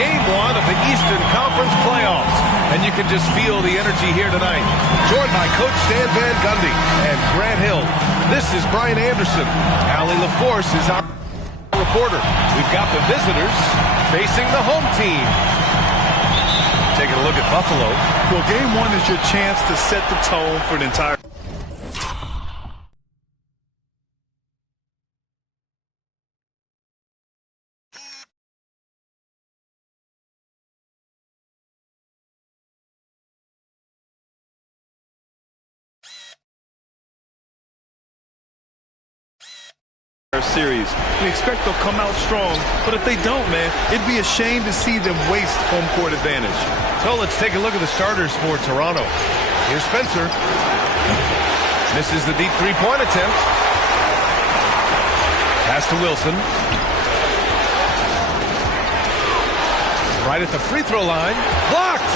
Game 1 of the Eastern Conference playoffs. And you can just feel the energy here tonight. Joined by Coach Stan Van Gundy and Grant Hill. This is Brian Anderson. Allie LaForce is our reporter. We've got the visitors facing the home team. Taking a look at Buffalo. Well, Game 1 is your chance to set the tone for an entire series. We expect they'll come out strong, but if they don't, man, it'd be a shame to see them waste home court advantage. So let's take a look at the starters for Toronto. Here's Spencer. Misses the deep three-point attempt. Pass to Wilson. Right at the free throw line. Blocked!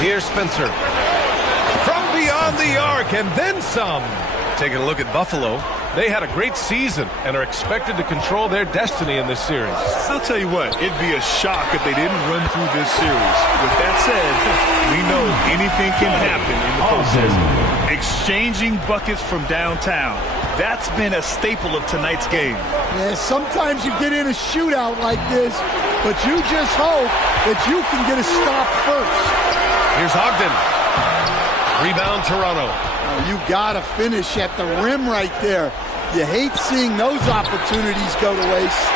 Here's Spencer. From beyond the arc, and then some. Taking a look at Buffalo. They had a great season and are expected to control their destiny in this series. I'll tell you what, it'd be a shock if they didn't run through this series. With that said, we know anything can happen in the postseason. Exchanging buckets from downtown. That's been a staple of tonight's game. Yeah, sometimes you get in a shootout like this, but you just hope that you can get a stop first. Here's Ogden. Rebound, Toronto. You got to finish at the rim right there. You hate seeing those opportunities go to waste.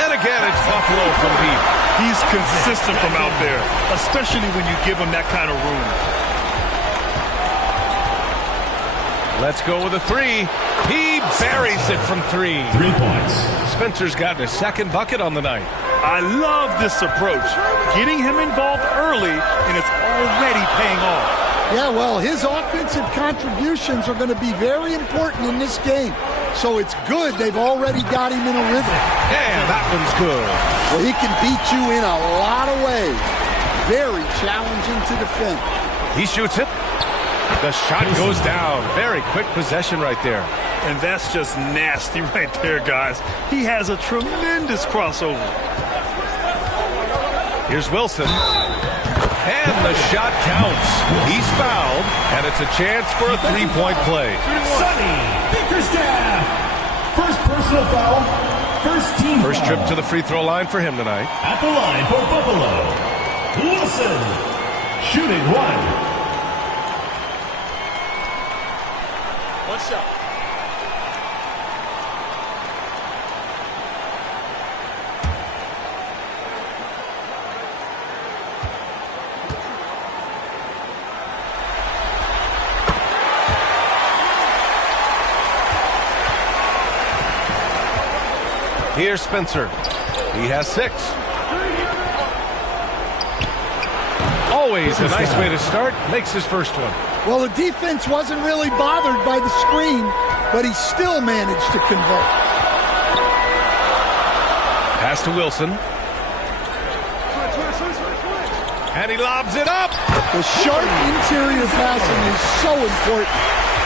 And again, it's Buffalo from deep. He's consistent from out there, especially when you give him that kind of room. Let's go with a three. He buries it from 3. 3 points. Spencer's gotten his second bucket on the night. I love this approach. Getting him involved early, and it's already paying off. Yeah, well, his offensive contributions are going to be very important in this game. So it's good they've already got him in a rhythm. And that one's good. Well, he can beat you in a lot of ways. Very challenging to defend. He shoots it. The shot goes down. Very quick possession right there. And that's just nasty right there, guys. He has a tremendous crossover. Here's Wilson. And the shot counts. He's fouled, and it's a chance for a three-point play. Sonny Bickerstaff. First personal foul. First team First foul. trip to the free throw line for him tonight. At the line for Buffalo, Wilson. Shooting 1. What's up? Here's Spencer. He has 6. Always a nice way to start. Makes his first one. Well, the defense wasn't really bothered by the screen, but he still managed to convert. Pass to Wilson. And he lobs it up. The sharp interior passing is so important.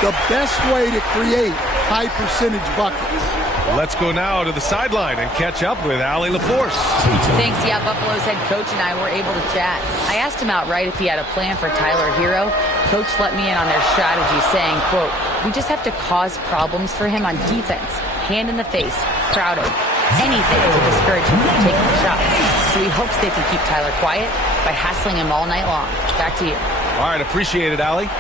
The best way to create high-percentage buckets. Let's go now to the sideline and catch up with Allie LaForce. Thanks. Yeah, Buffalo's head coach and I were able to chat. I asked him outright if he had a plan for Tyler Hero. Coach let me in on their strategy, saying, quote, "We just have to cause problems for him on defense. Hand in the face, crowd him, anything to discourage him from taking shots. So he hopes they can keep Tyler quiet by hassling him all night long." Back to you. All right, appreciate it, Allie.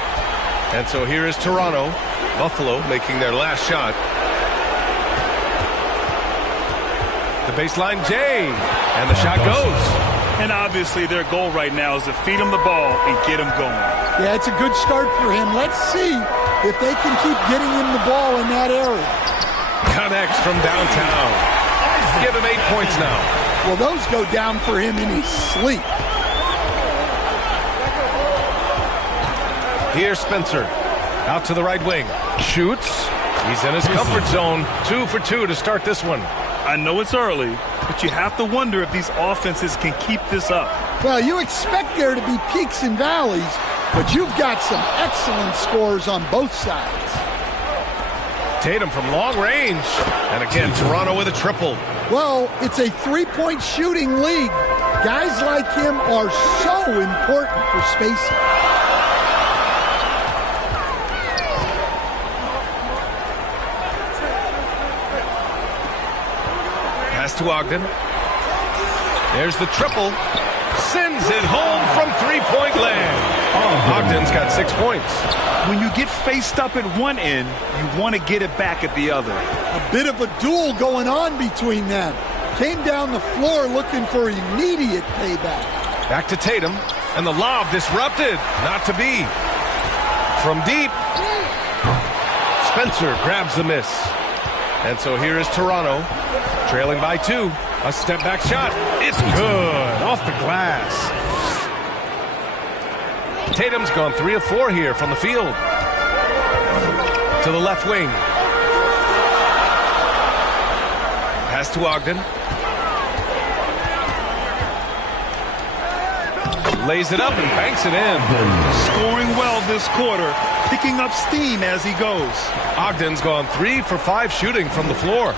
And so here is Toronto. Buffalo making their last shot. The baseline J, and the shot goes. And obviously their goal right now is to feed him the ball and get him going. Yeah, it's a good start for him. Let's see if they can keep getting him the ball in that area. Connects from downtown. Give him 8 points now. Well, those go down for him in his sleep. Here's Spencer. Out to the right wing. Shoots. He's in his comfort zone. 2 for 2 to start this one. I know it's early, but you have to wonder if these offenses can keep this up. Well, you expect there to be peaks and valleys, but you've got some excellent scores on both sides. Tatum from long range. And again, Toronto with a triple. Well, it's a three-point shooting league. Guys like him are so important for spacing. Pass to Ogden. There's the triple. Sends it home from three-point land. Ogden's got 6 points. When you get faced up at one end, you want to get it back at the other. A bit of a duel going on between them. Came down the floor looking for immediate payback. Back to Tatum, and the lob disrupted. Not to be. From deep. Spencer grabs the miss. And so here is Toronto, trailing by 2. A step-back shot. It's good. Off the glass. Tatum's gone 3 of 4 here from the field. To the left wing. Pass to Ogden. Lays it up and banks it in. Scoring well this quarter, picking up steam as he goes. Ogden's gone 3 for 5 shooting from the floor.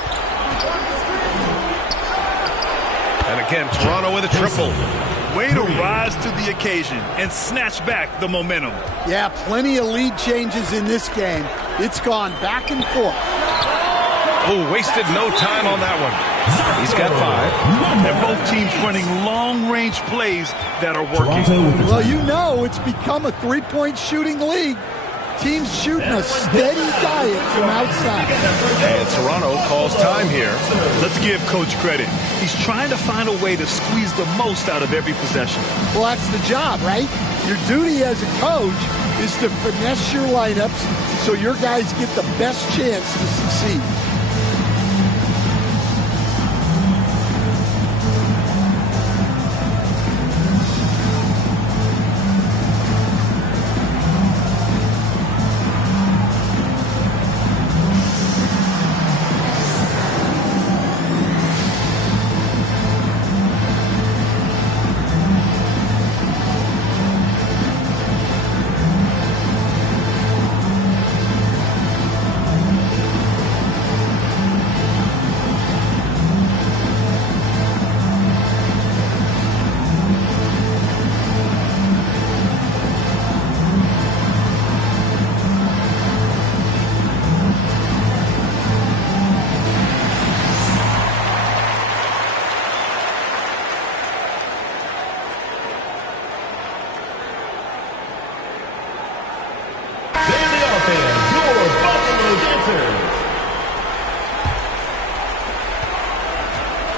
And again, Toronto with a triple. Way to rise to the occasion and snatch back the momentum. Yeah, plenty of lead changes in this game. It's gone back and forth. Oh, wasted no time on that one. He's got 5. And both teams running long-range plays that are working. Well, you know it's become a three-point shooting league. Teams shooting a steady diet from outside. And Toronto calls time here. Let's give Coach credit. He's trying to find a way to squeeze the most out of every possession. Well, that's the job, right? Your duty as a coach is to finesse your lineups so your guys get the best chance to succeed.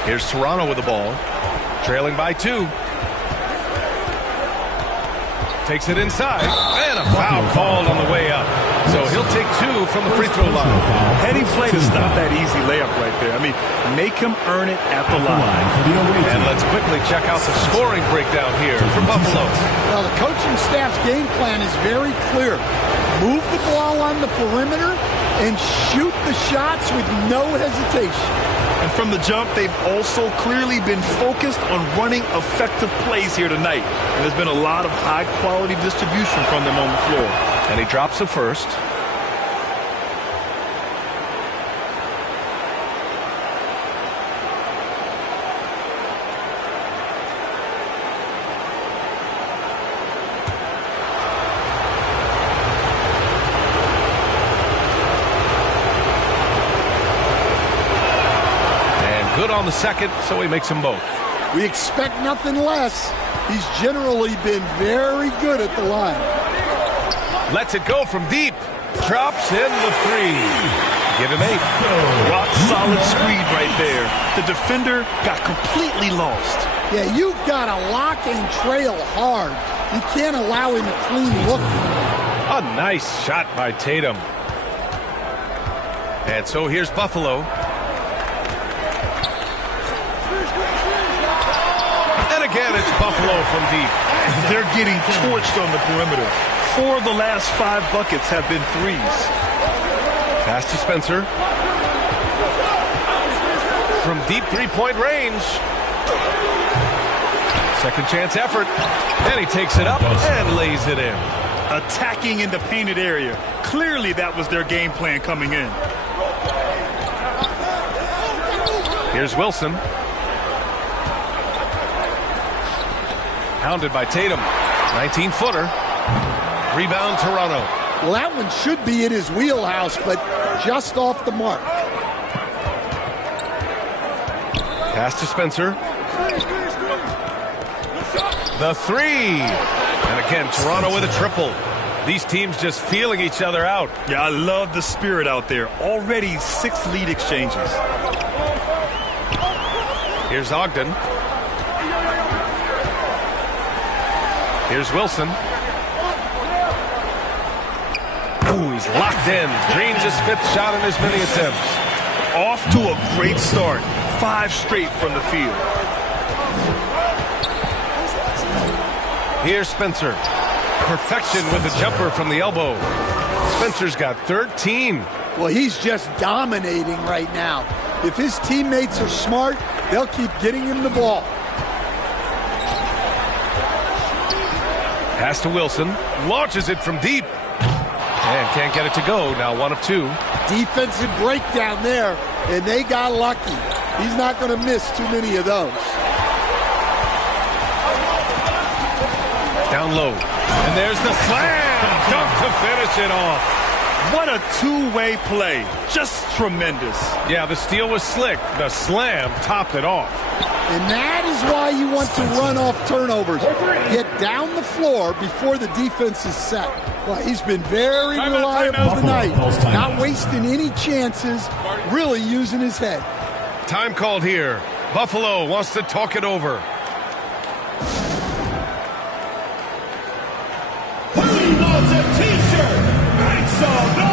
Here's Toronto with the ball, trailing by 2. Takes it inside, and a foul called on the way up. So he'll take 2 from the free throw line. Heady play to stop that easy layup right there. I mean, make him earn it at the line. And let's quickly check out the scoring breakdown here for Buffalo. Well, the coaching staff's game plan is very clear. Move the ball on the perimeter and shoot the shots with no hesitation. And from the jump, they've also clearly been focused on running effective plays here tonight. And there's been a lot of high-quality distribution from them on the floor. And he drops the first. Good on the second, so he makes them both. We expect nothing less. He's generally been very good at the line. Lets it go from deep. Drops in the 3. Give him 8. Rock solid screen right there. The defender got completely lost. Yeah, you've got to lock and trail hard. You can't allow him a clean look. A nice shot by Tatum. And so here's Buffalo. Again, it's Buffalo from deep. They're getting torched on the perimeter. 4 of the last 5 buckets have been threes. Pass to Spencer. From deep three-point range. Second chance effort. And he takes it up and lays it in. Attacking in the painted area. Clearly that was their game plan coming in. Here's Wilson. Hounded by Tatum. 19-footer. Rebound, Toronto. Well, that one should be in his wheelhouse, but just off the mark. Pass to Spencer. The three. And again, Toronto with a triple. These teams just feeling each other out. Yeah, I love the spirit out there. Already 6 lead exchanges. Here's Ogden. Here's Wilson. Ooh, he's locked in. Green's his 5th shot in as many attempts. Off to a great start. 5 straight from the field. Here's Spencer. Perfection with the jumper from the elbow. Spencer's got 13. Well, he's just dominating right now. If his teammates are smart, they'll keep getting him the ball. Pass to Wilson. Launches it from deep. And can't get it to go. Now 1 of 2. Defensive breakdown there, and they got lucky. He's not going to miss too many of those. Down low. And there's the slam. Dunk to finish it off. What a two-way play. Just tremendous. Yeah, the steal was slick. The slam topped it off. And that is why you want to run off turnovers. Get down the floor before the defense is set. Well, he's been very reliable tonight. Not wasting any chances, really using his head. Time called here. Buffalo wants to talk it over. Who wants a t-shirt? Make some noise!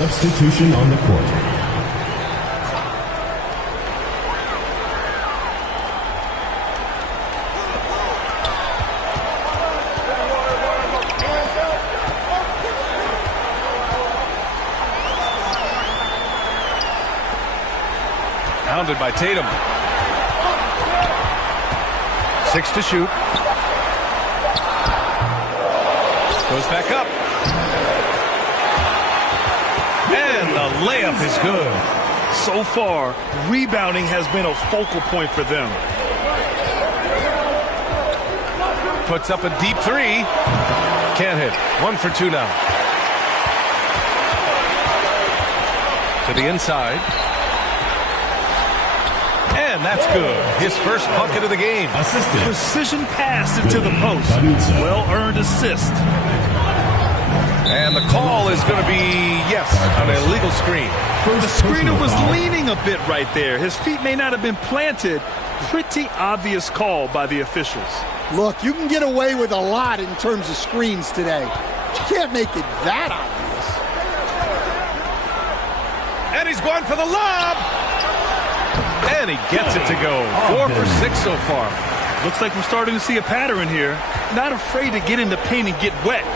Substitution on the court. Pounded by Tatum. 6 to shoot. Goes back up. And the layup is good. So far, rebounding has been a focal point for them. Puts up a deep 3. Can't hit. 1 for 2 now. To the inside. And that's good. His first bucket of the game. Assistant. Precision pass into the post. Well-earned assist. And the call is going to be, yes, an illegal screen. The screener was leaning a bit right there. His feet may not have been planted. Pretty obvious call by the officials. Look, you can get away with a lot in terms of screens today. But you can't make it that obvious. And he's going for the lob. And he gets it to go. 4 for 6 so far. Looks like we're starting to see a pattern here. Not afraid to get in the paint and get wet.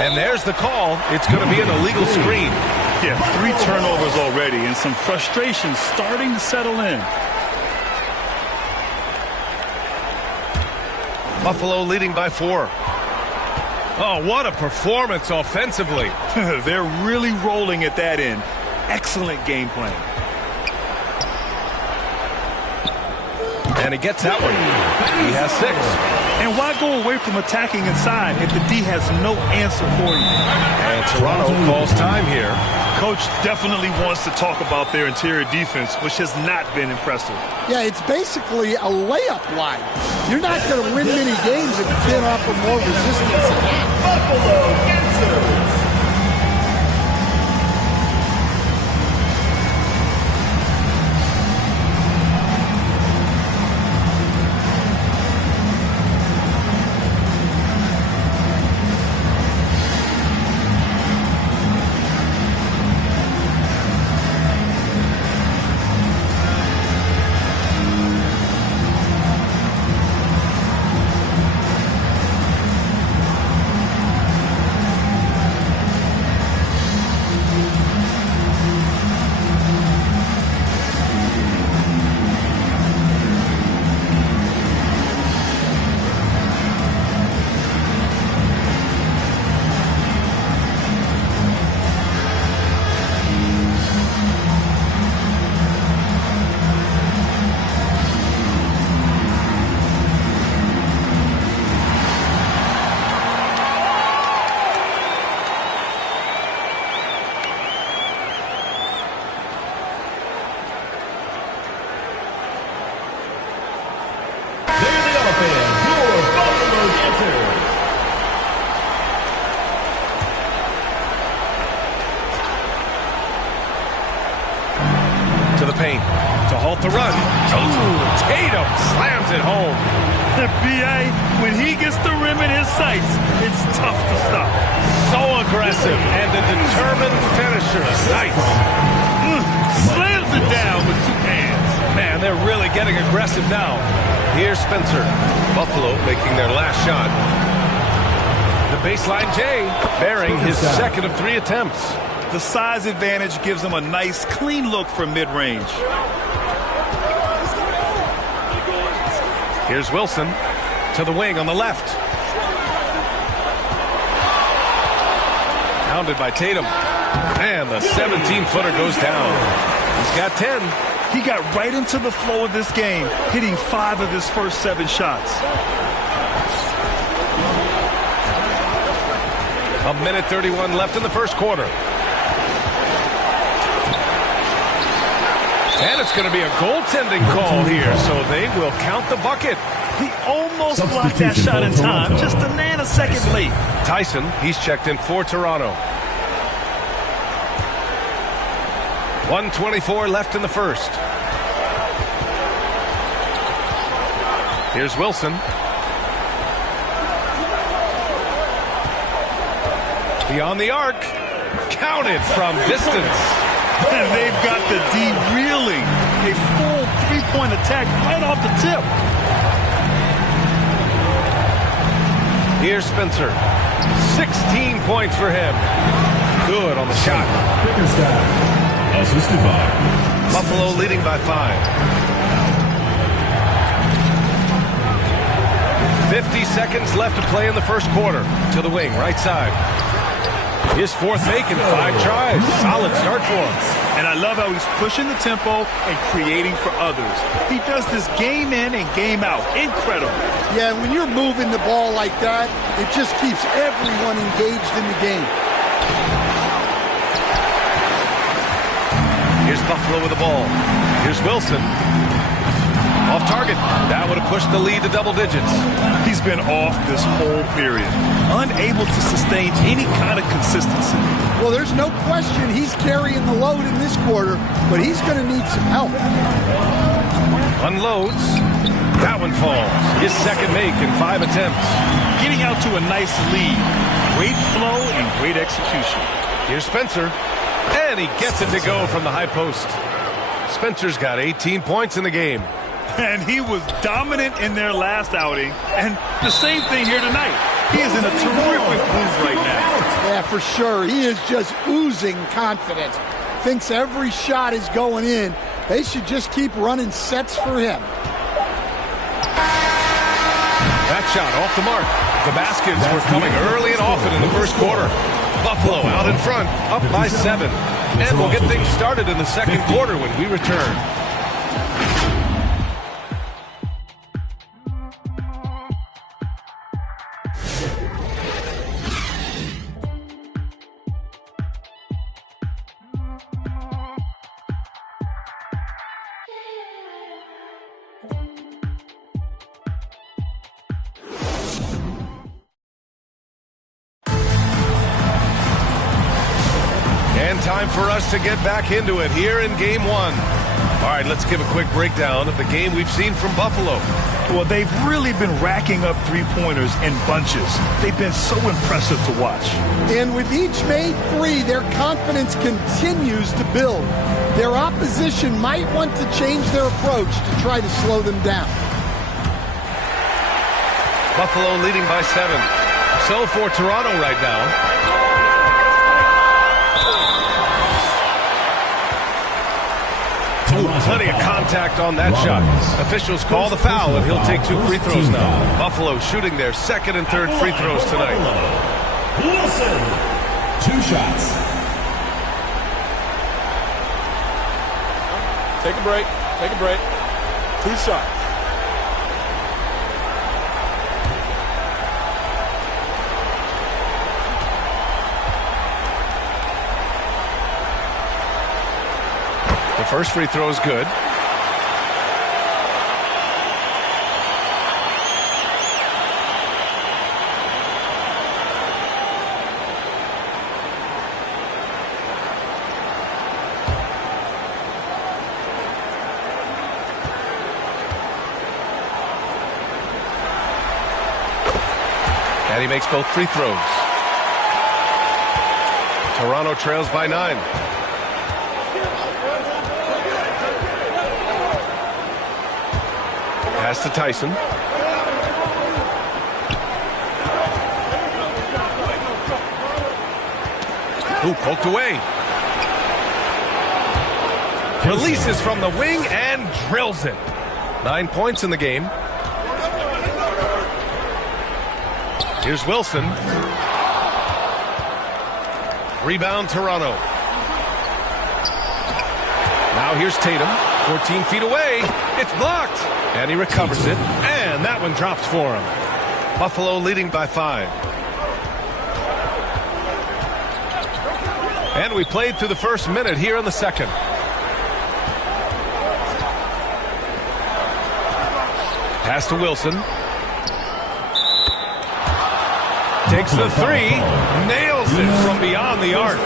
And there's the call. It's going to be an illegal screen. Yeah, 3 turnovers already and some frustration starting to settle in. Buffalo leading by 4. Oh, what a performance offensively. They're really rolling at that end. Excellent game plan. And he gets that one. He has 6. And why go away from attacking inside if the D has no answer for you? And Toronto calls time here. Coach definitely wants to talk about their interior defense, which has not been impressive. Yeah, it's basically a layup line. You're not going to win many games if you can't offer more resistance than that. Buffalo answers. To the paint to halt the run. Ooh, Tatum slams it home. The B.A., when he gets the rim in his sights, it's tough to stop. So aggressive and a determined finisher. Nice. Slams it down with 2 hands. Man, they're really getting aggressive now. Here's Spencer. Buffalo making their last shot. The baseline J, bearing his second of 3 attempts. The size advantage gives him a nice, clean look from mid-range. Here's Wilson to the wing on the left. Pounded by Tatum. And the 17-footer goes down. He's got 10. He got right into the flow of this game, hitting 5 of his first 7 shots. A minute 31 left in the first quarter. And it's going to be a goaltending call here, so they will count the bucket. He almost blocked that shot in time, just a nanosecond late. Tyson, he's checked in for Toronto. 1:24 left in the first. Here's Wilson. Beyond the arc. Counted from distance. And they've got the D reeling. A full 3-point attack right off the tip. Here's Spencer. 16 points for him. Good on the shot. Assisted by Buffalo leading by 5. 50 seconds left to play in the first quarter. To the wing, right side. His 4th make in 5 tries. Solid start for him. And I love how he's pushing the tempo and creating for others. He does this game in and game out. Incredible. Yeah, when you're moving the ball like that, it just keeps everyone engaged in the game. Here's Buffalo with the ball. Here's Wilson. Off target. That would have pushed the lead to double digits. He's been off this whole period. Unable to sustain any kind of consistency. Well, there's no question he's carrying the load in this quarter, but he's going to need some help. Unloads. That one falls. His second make in 5 attempts. Getting out to a nice lead. Great flow and great execution. Here's Spencer. And he gets it to go from the high post. Spencer's got 18 points in the game. And he was dominant in their last outing. And the same thing here tonight. He is in a terrific move right now. Yeah, for sure. He is just oozing confidence. Thinks every shot is going in. They should just keep running sets for him. That shot off the mark. The baskets were coming early and often in the first quarter. Buffalo out in front, up by 7. And we'll get things started in the second quarter when we return. time for us to get back into it here in Game 1. All right, let's give a quick breakdown of the game we've seen from Buffalo. Well, they've really been racking up three-pointers in bunches. They've been so impressive to watch. And with each made three, their confidence continues to build. Their opposition might want to change their approach to try to slow them down. Buffalo leading by 7. So for Toronto right now. Ooh, plenty of contact on that shot. Officials call the foul, and he'll take 2 free throws now. Buffalo shooting their second and third free throws tonight. Wilson, 2 shots. Take a break. Take a break. 2 shots. The first free throw is good. And he makes both free throws. Toronto trails by 9. Pass to Tyson. Ooh, poked away. Releases from the wing and drills it. 9 points in the game. Here's Wilson. Rebound Toronto. Now here's Tatum. 14 feet away. It's blocked. And he recovers it. And that one drops for him. Buffalo leading by 5. And we played through the first minute here in the second. Pass to Wilson. Takes the 3. Nails it from beyond the arc.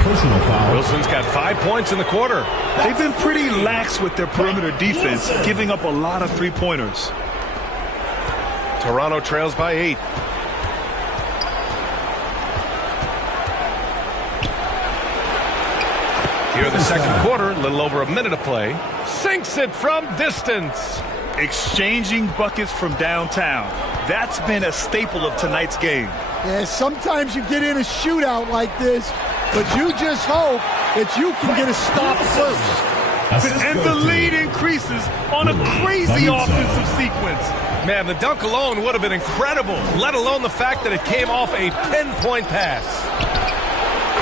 Wilson's got 5 points in the quarter. They've been pretty lax with their perimeter defense, giving up a lot of three-pointers. Toronto trails by 8. Here in the second quarter, a little over a minute to play. Sinks it from distance. Exchanging buckets from downtown. That's been a staple of tonight's game. Yeah, sometimes you get in a shootout like this, but you just hope that you can get a stop first. And the lead increases on a crazy offensive sequence. Man, the dunk alone would have been incredible, let alone the fact that it came off a pinpoint pass.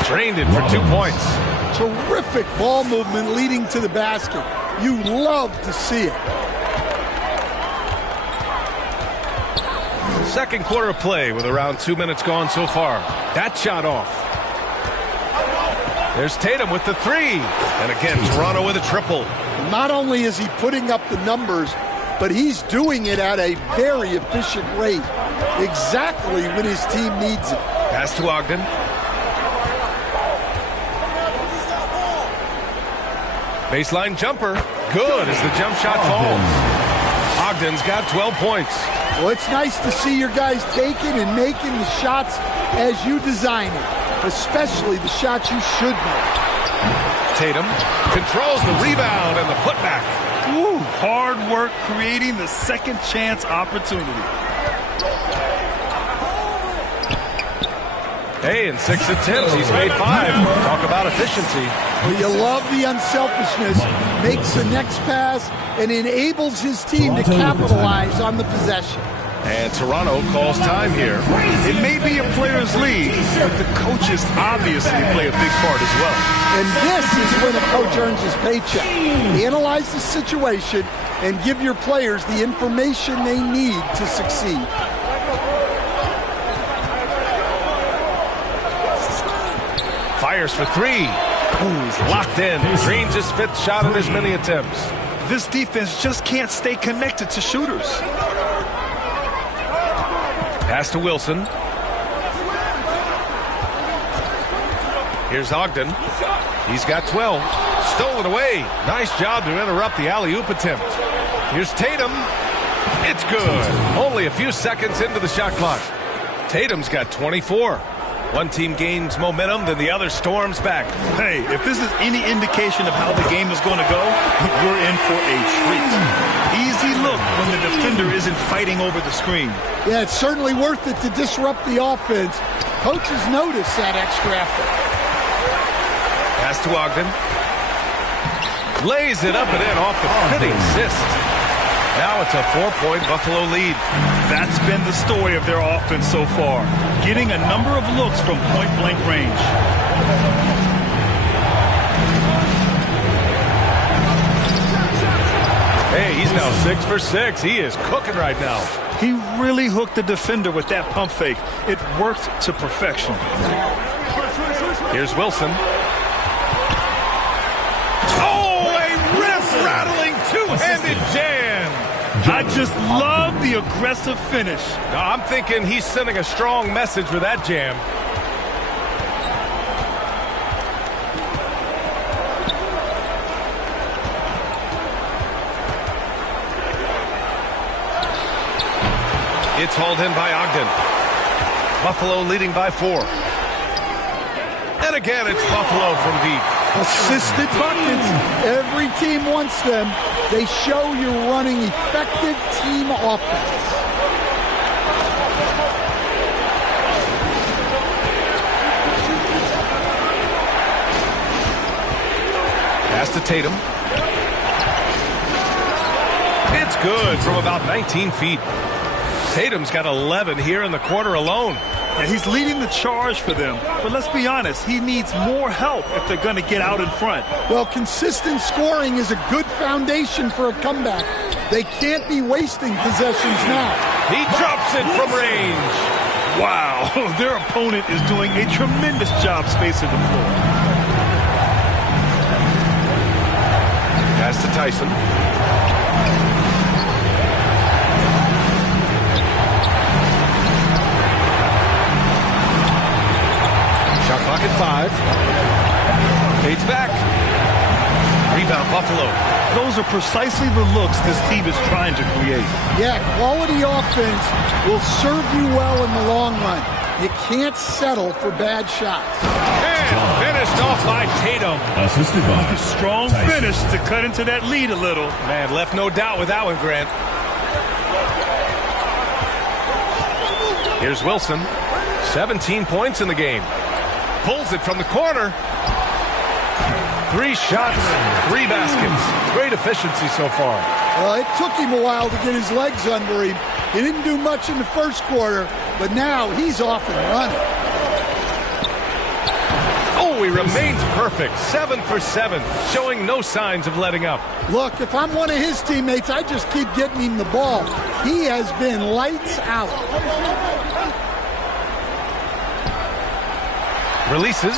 Drained it for 2 points. Terrific ball movement leading to the basket. You love to see it. Second quarter of play with around 2 minutes gone so far. That shot off. There's Tatum with the 3. And again, Toronto with a triple. Not only is he putting up the numbers, but he's doing it at a very efficient rate. Exactly when his team needs it. Pass to Ogden. Baseline jumper. Good as the jump shot falls. Ogden's got 12 points. Well, it's nice to see your guys taking and making the shots as you design it, especially the shots you should make. Tatum controls the rebound and the putback. Woo, hard work creating the second chance opportunity. Hey, in 6 attempts, he's made 5. Talk about efficiency. Well, you love the unselfishness. Makes the next pass and enables his team to capitalize on the possession. And Toronto calls time here. It may be a player's league, but the coaches obviously play a big part as well. And this is when a coach earns his paycheck. Analyze the situation and give your players the information they need to succeed. Fires for 3. Ooh, he's locked in. Drains his 5th shot in as many attempts. This defense just can't stay connected to shooters. Pass to Wilson. Here's Ogden. He's got 12. Stolen away. Nice job to interrupt the alley-oop attempt. Here's Tatum. It's good. Only a few seconds into the shot clock. Tatum's got 24. One team gains momentum, then the other storms back. Hey, if this is any indication of how the game is going to go, we're in for a treat. Easy look when the defender isn't fighting over the screen. Yeah, it's certainly worth it to disrupt the offense. Coaches notice that extra effort. Pass to Ogden. Lays it up and in off the pretty assist. Now it's a 4-point Buffalo lead. That's been the story of their offense so far, getting a number of looks from point-blank range. Hey, he's now 6 for 6. He is cooking right now. He really hooked the defender with that pump fake. It worked to perfection. Here's Wilson. Oh, a rip-rattling two-handed jam. I just love the aggressive finish. I'm thinking he's sending a strong message with that jam. It's hauled in by Ogden. Buffalo leading by 4. And again, it's Buffalo from deep. Assisted buckets. Every team wants them. They show you're running effective team offense. Pass to Tatum. It's good from about 19 feet. Tatum's got 11 here in the quarter alone. And he's leading the charge for them. But let's be honest, he needs more help if they're going to get out in front. Well, consistent scoring is a good foundation for a comeback. They can't be wasting possessions now. He drops it from range. Wow, their opponent is doing a tremendous job spacing the floor. Pass to Tyson. Shot clock at 5. Fades back. Rebound Buffalo. Those are precisely the looks this team is trying to create. Yeah, quality offense will serve you well in the long run. You can't settle for bad shots. And finished off by Tatum. Assisted by A strong Tyson. finish to cut into that lead a little. Man, left no doubt with that one, Grant. Here's Wilson. 17 points in the game. Pulls it from the corner. 3 shots, 3 baskets. Great efficiency so far. Well, it took him a while to get his legs under him. He didn't do much in the first quarter, but now he's off and running. Oh, he remains perfect. 7 for 7, showing no signs of letting up. Look, if I'm one of his teammates, I just keep getting him the ball. He has been lights out. Releases.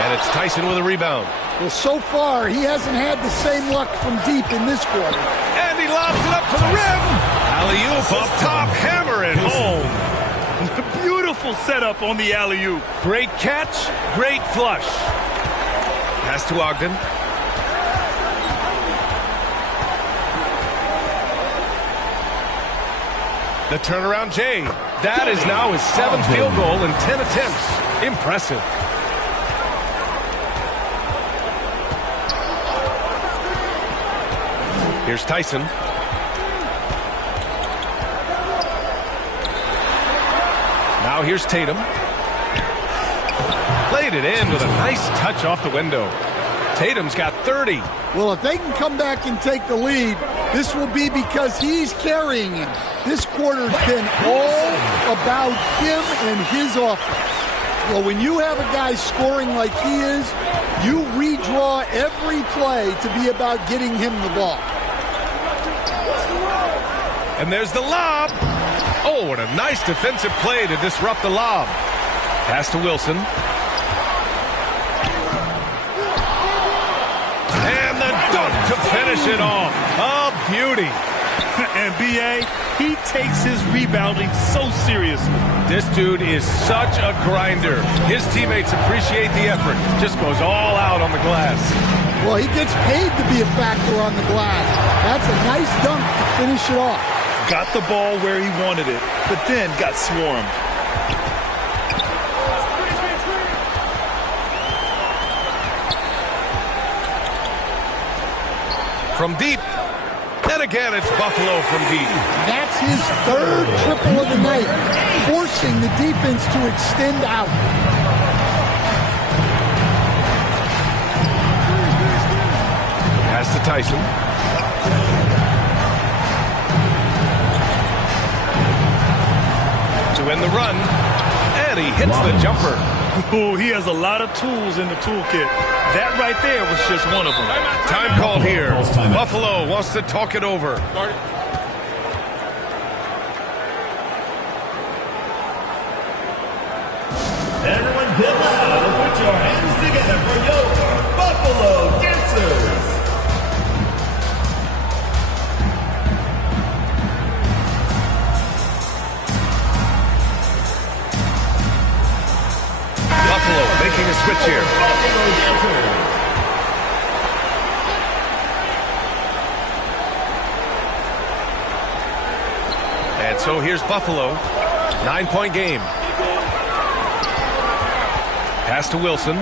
And it's Tyson with a rebound. Well, so far, he hasn't had the same luck from deep in this quarter. And he lobs it up to the rim. Alley-oop up top, hammer it home. Beautiful setup on the alley-oop. Great catch, great flush. Pass to Ogden. The turnaround Jay. That is now his 7th field goal in 10 attempts. Impressive. Here's Tyson. Now here's Tatum. Played it in with a nice touch off the window. Tatum's got 30. Well, if they can come back and take the lead, this will be because he's carrying him. This quarter's been all about him and his offense. Well, when you have a guy scoring like he is, you redraw every play to be about getting him the ball. And there's the lob. Oh, and a nice defensive play to disrupt the lob. Pass to Wilson. And the dunk to finish it off. A beauty. And B.A., he takes his rebounding so seriously. This dude is such a grinder. His teammates appreciate the effort. Just goes all out on the glass. Well, he gets paid to be a factor on the glass. That's a nice dunk to finish it off. Got the ball where he wanted it, but then got swarmed. From deep. And again, it's Buffalo from deep. That's his third triple of the night, forcing the defense to extend out. Pass to Tyson. To end the run. And he hits the jumper. Ooh, he has a lot of tools in the toolkit. That right there was just one of them. Time called here. Buffalo wants to talk it over. Everyone get loud and put your hands together for your Buffalo dancers. Buffalo making a switch here. Buffalo dancers. And so here's Buffalo. 9-point game. Pass to Wilson.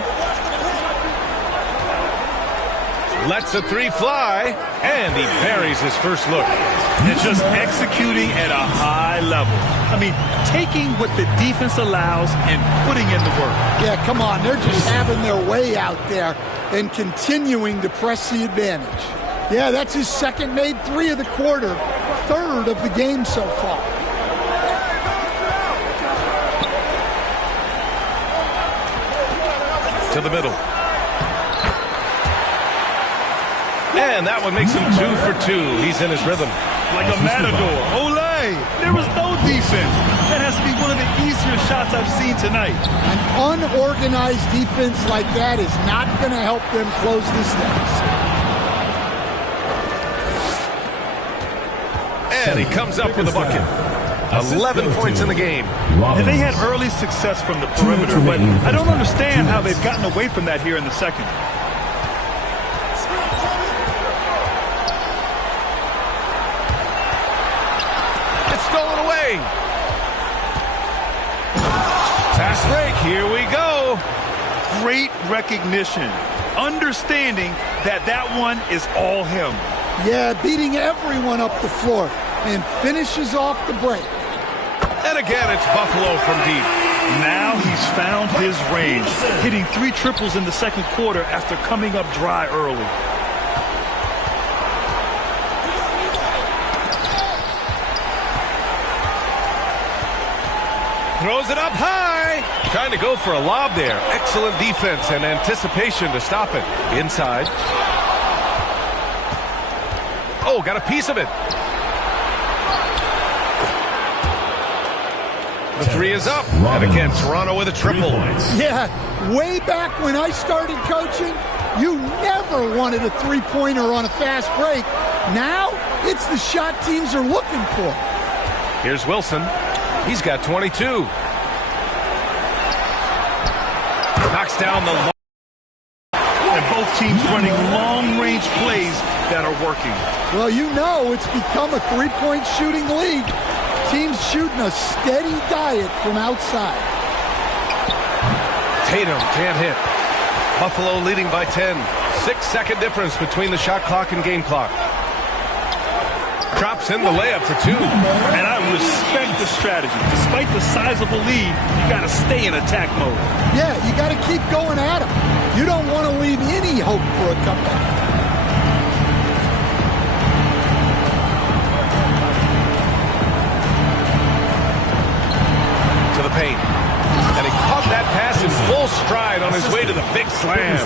Lets a three fly, and he buries his first look. And just executing at a high level. I mean, taking what the defense allows and putting in the work. Yeah, come on. They're just having their way out there and continuing to press the advantage. Yeah, that's his second made three of the quarter, third of the game so far. To the middle. And that one makes him 2 for 2. He's in his rhythm. Like a matador. Olay! There was no defense. That has to be one of the easier shots I've seen tonight. An unorganized defense like that is not going to help them close this deficit. And he comes up with a bucket. 11 points in the game. And they had early success from the perimeter, but I don't understand how they've gotten away from that here in the second. It's stolen away. Fast break. Here we go. Great recognition. Understanding that that one is all him. Yeah, beating everyone up the floor and finishes off the break. And again, it's Buffalo from deep. Now he's found his range, hitting 3 triples in the second quarter after coming up dry early. Throws it up high. Trying to go for a lob there. Excellent defense and anticipation to stop it. Inside. Oh, got a piece of it. The three is up. And again, Toronto with a triple. Yeah, way back when I started coaching, you never wanted a three-pointer on a fast break. Now, it's the shot teams are looking for. Here's Wilson. He's got 22. Knocks down the... And both teams running long-range plays that are working. Well, you know it's become a three-point shooting league. Teams shooting a steady diet from outside. Tatum can't hit. Buffalo leading by 10. 6-second difference between the shot clock and game clock. Drops in the layup for 2. And I respect the strategy. Despite the sizable lead, you got to stay in attack mode. Yeah, you got to keep going at them. You don't want to leave any hope for a comeback. To the paint. And he caught that pass in full stride on his way to the big slam.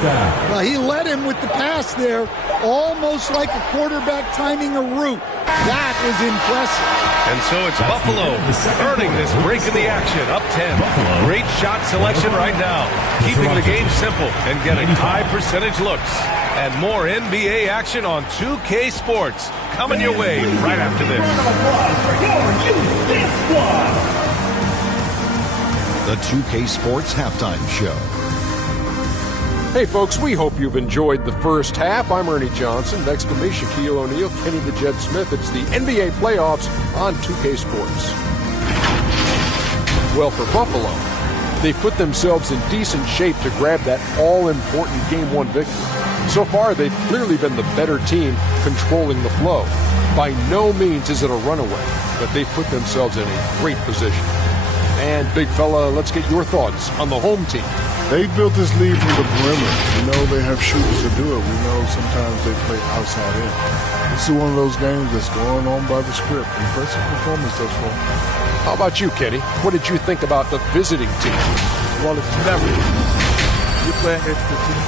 Well, he led him with the pass there, almost like a quarterback timing a route. That was impressive. And so it's Buffalo earning this break in the action, up 10. Great shot selection right now, keeping the game simple and getting high percentage looks. And more NBA action on 2K Sports coming your way right after this. The 2K Sports Halftime Show. Hey, folks, we hope you've enjoyed the first half. I'm Ernie Johnson. Next to me, Shaquille O'Neal, Kenny the Jet Smith. It's the NBA playoffs on 2K Sports. Well, for Buffalo, they've put themselves in decent shape to grab that all-important Game 1 victory. So far, they've clearly been the better team controlling the flow. By no means is it a runaway, but they've put themselves in a great position. And, big fella, let's get your thoughts on the home team. They built this lead from the perimeter. We know they have shooters to do it. We know sometimes they play outside in. This is one of those games that's going on by the script. Impressive performance thus far. How about you, Kenny? What did you think about the visiting team? Well, it's never. You play against the team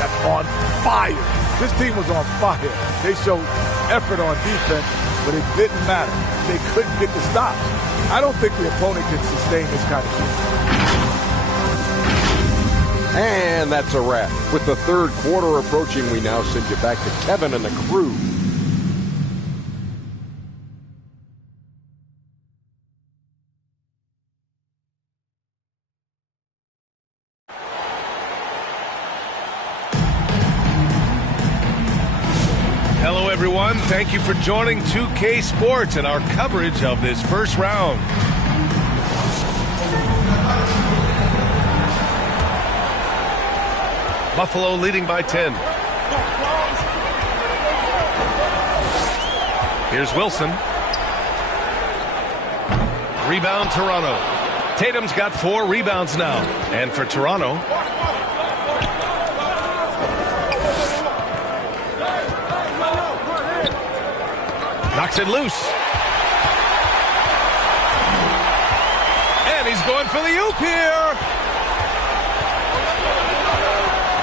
that's on fire. This team was on fire. They showed effort on defense, but it didn't matter. They couldn't get the stops. I don't think the opponent can sustain this kind of game. And that's a wrap. With the third quarter approaching, we now send you back to Kevin and the crew. Hello, everyone. Thank you for joining 2K Sports and our coverage of this first round. Buffalo leading by 10. Here's Wilson. Rebound, Toronto. Tatum's got 4 rebounds now. And for Toronto, knocks it loose. And he's going for the oop here.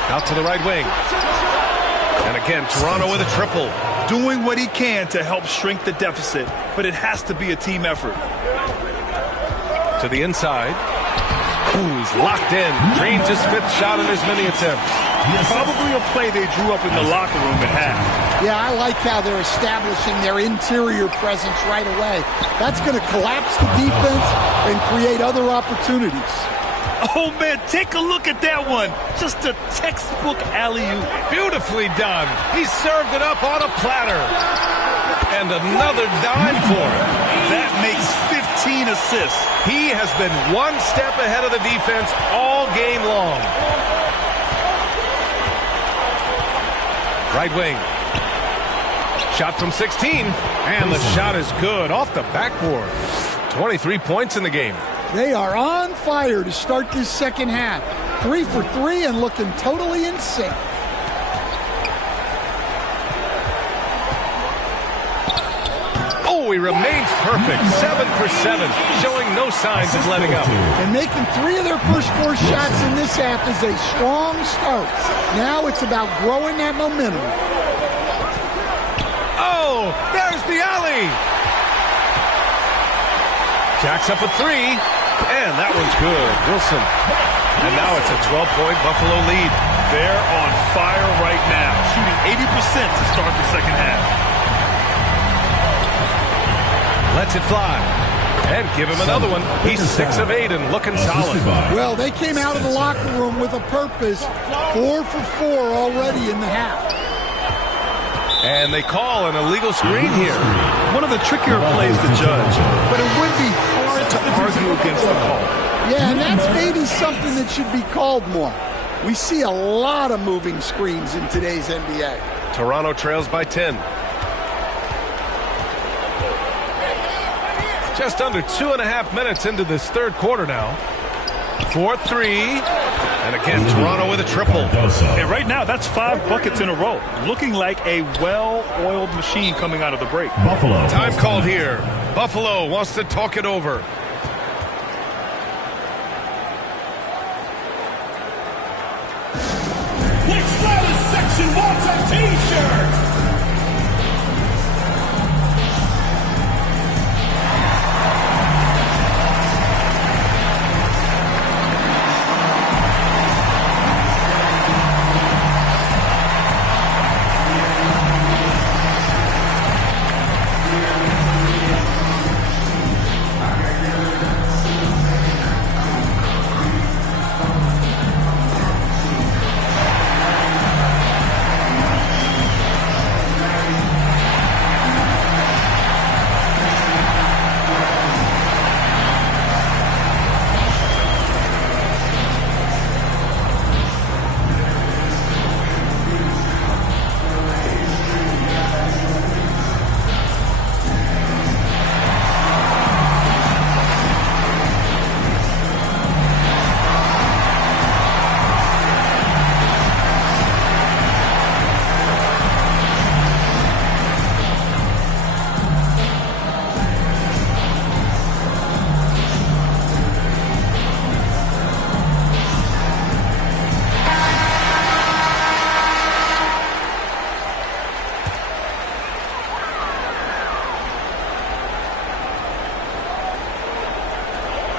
Out to the right wing. And again, Toronto with a triple. Doing what he can to help shrink the deficit, but it has to be a team effort. To the inside. Ooh, he's locked in. Drains his 5th shot in as many attempts. Probably a play they drew up in the locker room at half. Yeah, I like how they're establishing their interior presence right away. That's going to collapse the defense and create other opportunities. Oh, man, take a look at that one. Just a textbook alley-oop. Beautifully done. He served it up on a platter. And another dime for him. That makes 15 assists. He has been one step ahead of the defense all game long. Right wing. Shot from 16. And the shot is good off the backboard. 23 points in the game. They are on fire to start this second half. 3 for 3 and looking totally in sync. Oh, he remains perfect. 7 for 7, showing no signs of letting up. And making 3 of their first 4 shots in this half is a strong start. Now it's about growing that momentum. Oh, there's the alley. Jacks up a 3. And that one's good. Wilson. And now it's a 12-point Buffalo lead. They're on fire right now, shooting 80% to start the second half. Lets it fly. And give him another one. He's 6 of 8 and looking solid. Well, they came out of the locker room with a purpose. 4 for 4 already in the half. And they call an illegal screen here. One of the trickier plays to judge, but it would be hard to argue against the call. Yeah, and that's maybe something that should be called more. We see a lot of moving screens in today's NBA. Toronto trails by 10. Just under 2.5 minutes into this third quarter now. 4-3. And again, Toronto with a triple. And right now, that's 5 buckets in a row. Looking like a well-oiled machine coming out of the break. Buffalo. Time called here. Buffalo wants to talk it over. Which loudest section wants a t-shirt?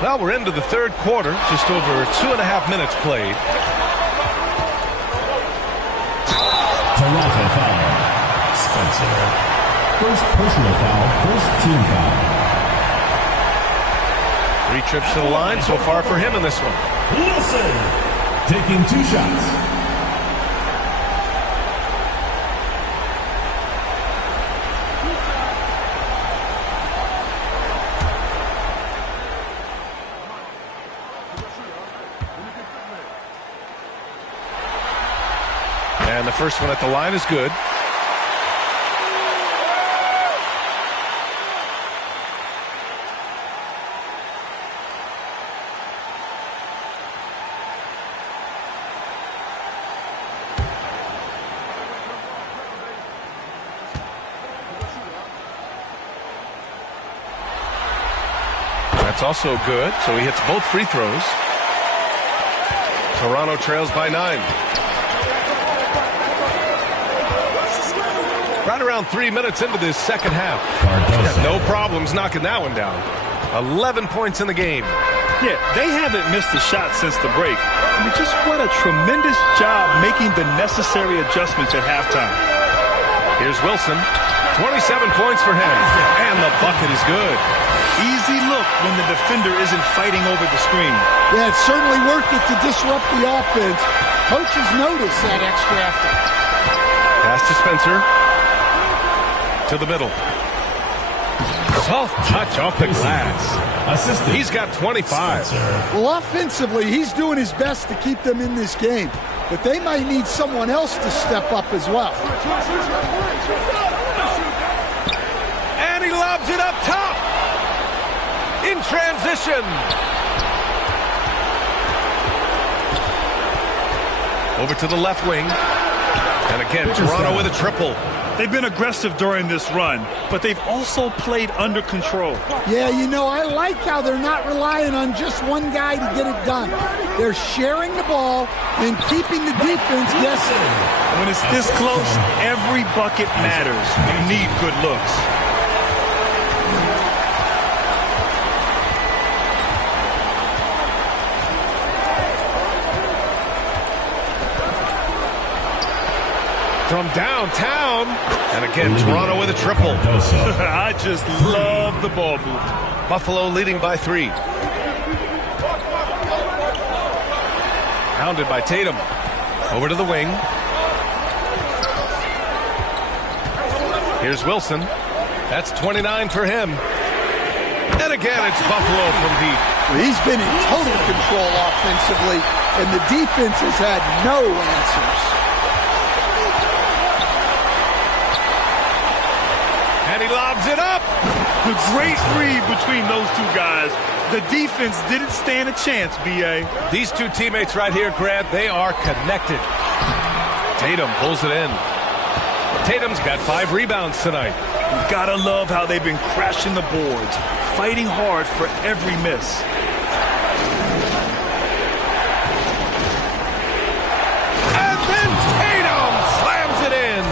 Well, we're into the third quarter, just over 2.5 minutes played. Toronto foul. Spencer. First personal foul, first team foul. 3 trips to the line so far for him in this one. Wilson taking 2 shots. And the first one at the line is good. That's also good, so he hits both free throws. Toronto trails by 9. Right around 3 minutes into this second half. Got no problems knocking that one down. 11 points in the game. Yeah, they haven't missed a shot since the break. I mean, just what a tremendous job making the necessary adjustments at halftime. Here's Wilson. 27 points for him. And the bucket is good. Easy look when the defender isn't fighting over the screen. Yeah, it's certainly worth it to disrupt the offense. Coaches notice that extra effort. Pass to Spencer. To the middle. Soft touch off the glass. He's got 25. Well, offensively, he's doing his best to keep them in this game. But they might need someone else to step up as well. And he lobs it up top. In transition. Over to the left wing. And again, Toronto with a triple. They've been aggressive during this run, but they've also played under control. Yeah, you know, I like how they're not relying on just one guy to get it done. They're sharing the ball and keeping the defense guessing. When it's this close, every bucket matters. You need good looks. From downtown. And again, Toronto with a triple. I just love the ball movement. Buffalo leading by 3. Hounded by Tatum. Over to the wing. Here's Wilson. That's 29 for him. And again, it's Buffalo from deep. He's been in total control offensively, and the defense has had no answers. And he lobs it up. The great read between those two guys. The defense didn't stand a chance, B.A. These two teammates right here, Grant, they are connected. Tatum pulls it in. Tatum's got 5 rebounds tonight. You gotta love how they've been crashing the boards, fighting hard for every miss. And then Tatum slams it in.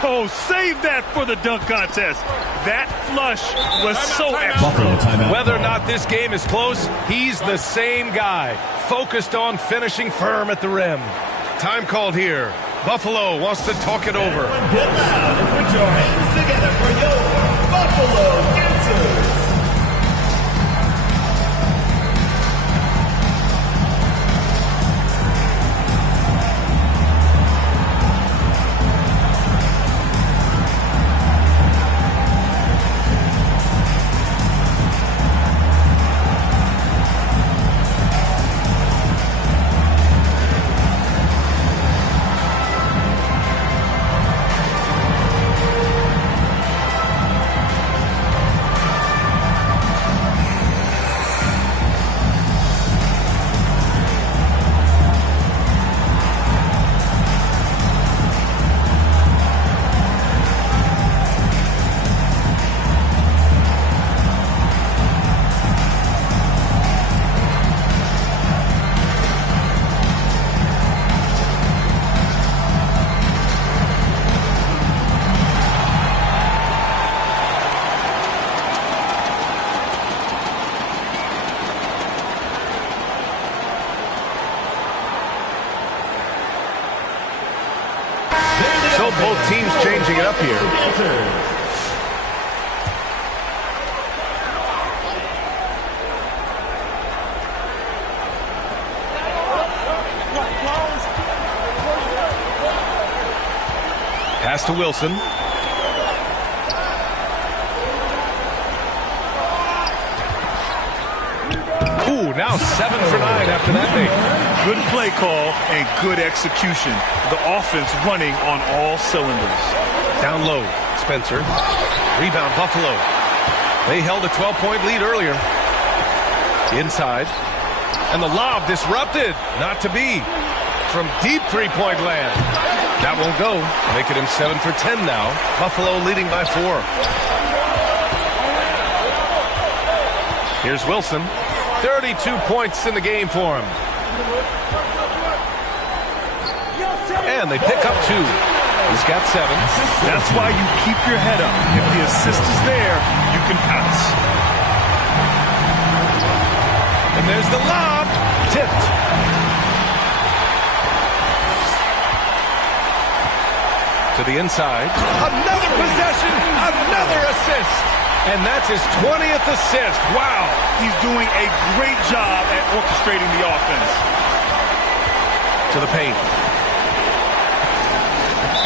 Oh, save that for the dunk contest. That flush was so extra. Whether or not this game is close, he's the same guy, focused on finishing firm at the rim. Time called here. Buffalo wants to talk it over. Get loud and put your hands together for your Buffalo dancers. both teams changing it up here. Pass to Wilson. Ooh, now 7 for 9 after that make. Good play call and good execution. The offense running on all cylinders. Down low, Spencer. Rebound, Buffalo. They held a 12-point lead earlier. Inside. And the lob disrupted. Not to be. From deep three-point land. That won't go. Making him 7 for 10 now. Buffalo leading by 4. Here's Wilson. 32 points in the game for him. And they pick up 2. He's got 7. That's why you keep your head up. If the assist is there, you can pounce. And there's the lob. Tipped. To the inside. Another possession. Another assist. And that's his 20th assist. Wow. He's doing a great job at orchestrating the offense. To the paint.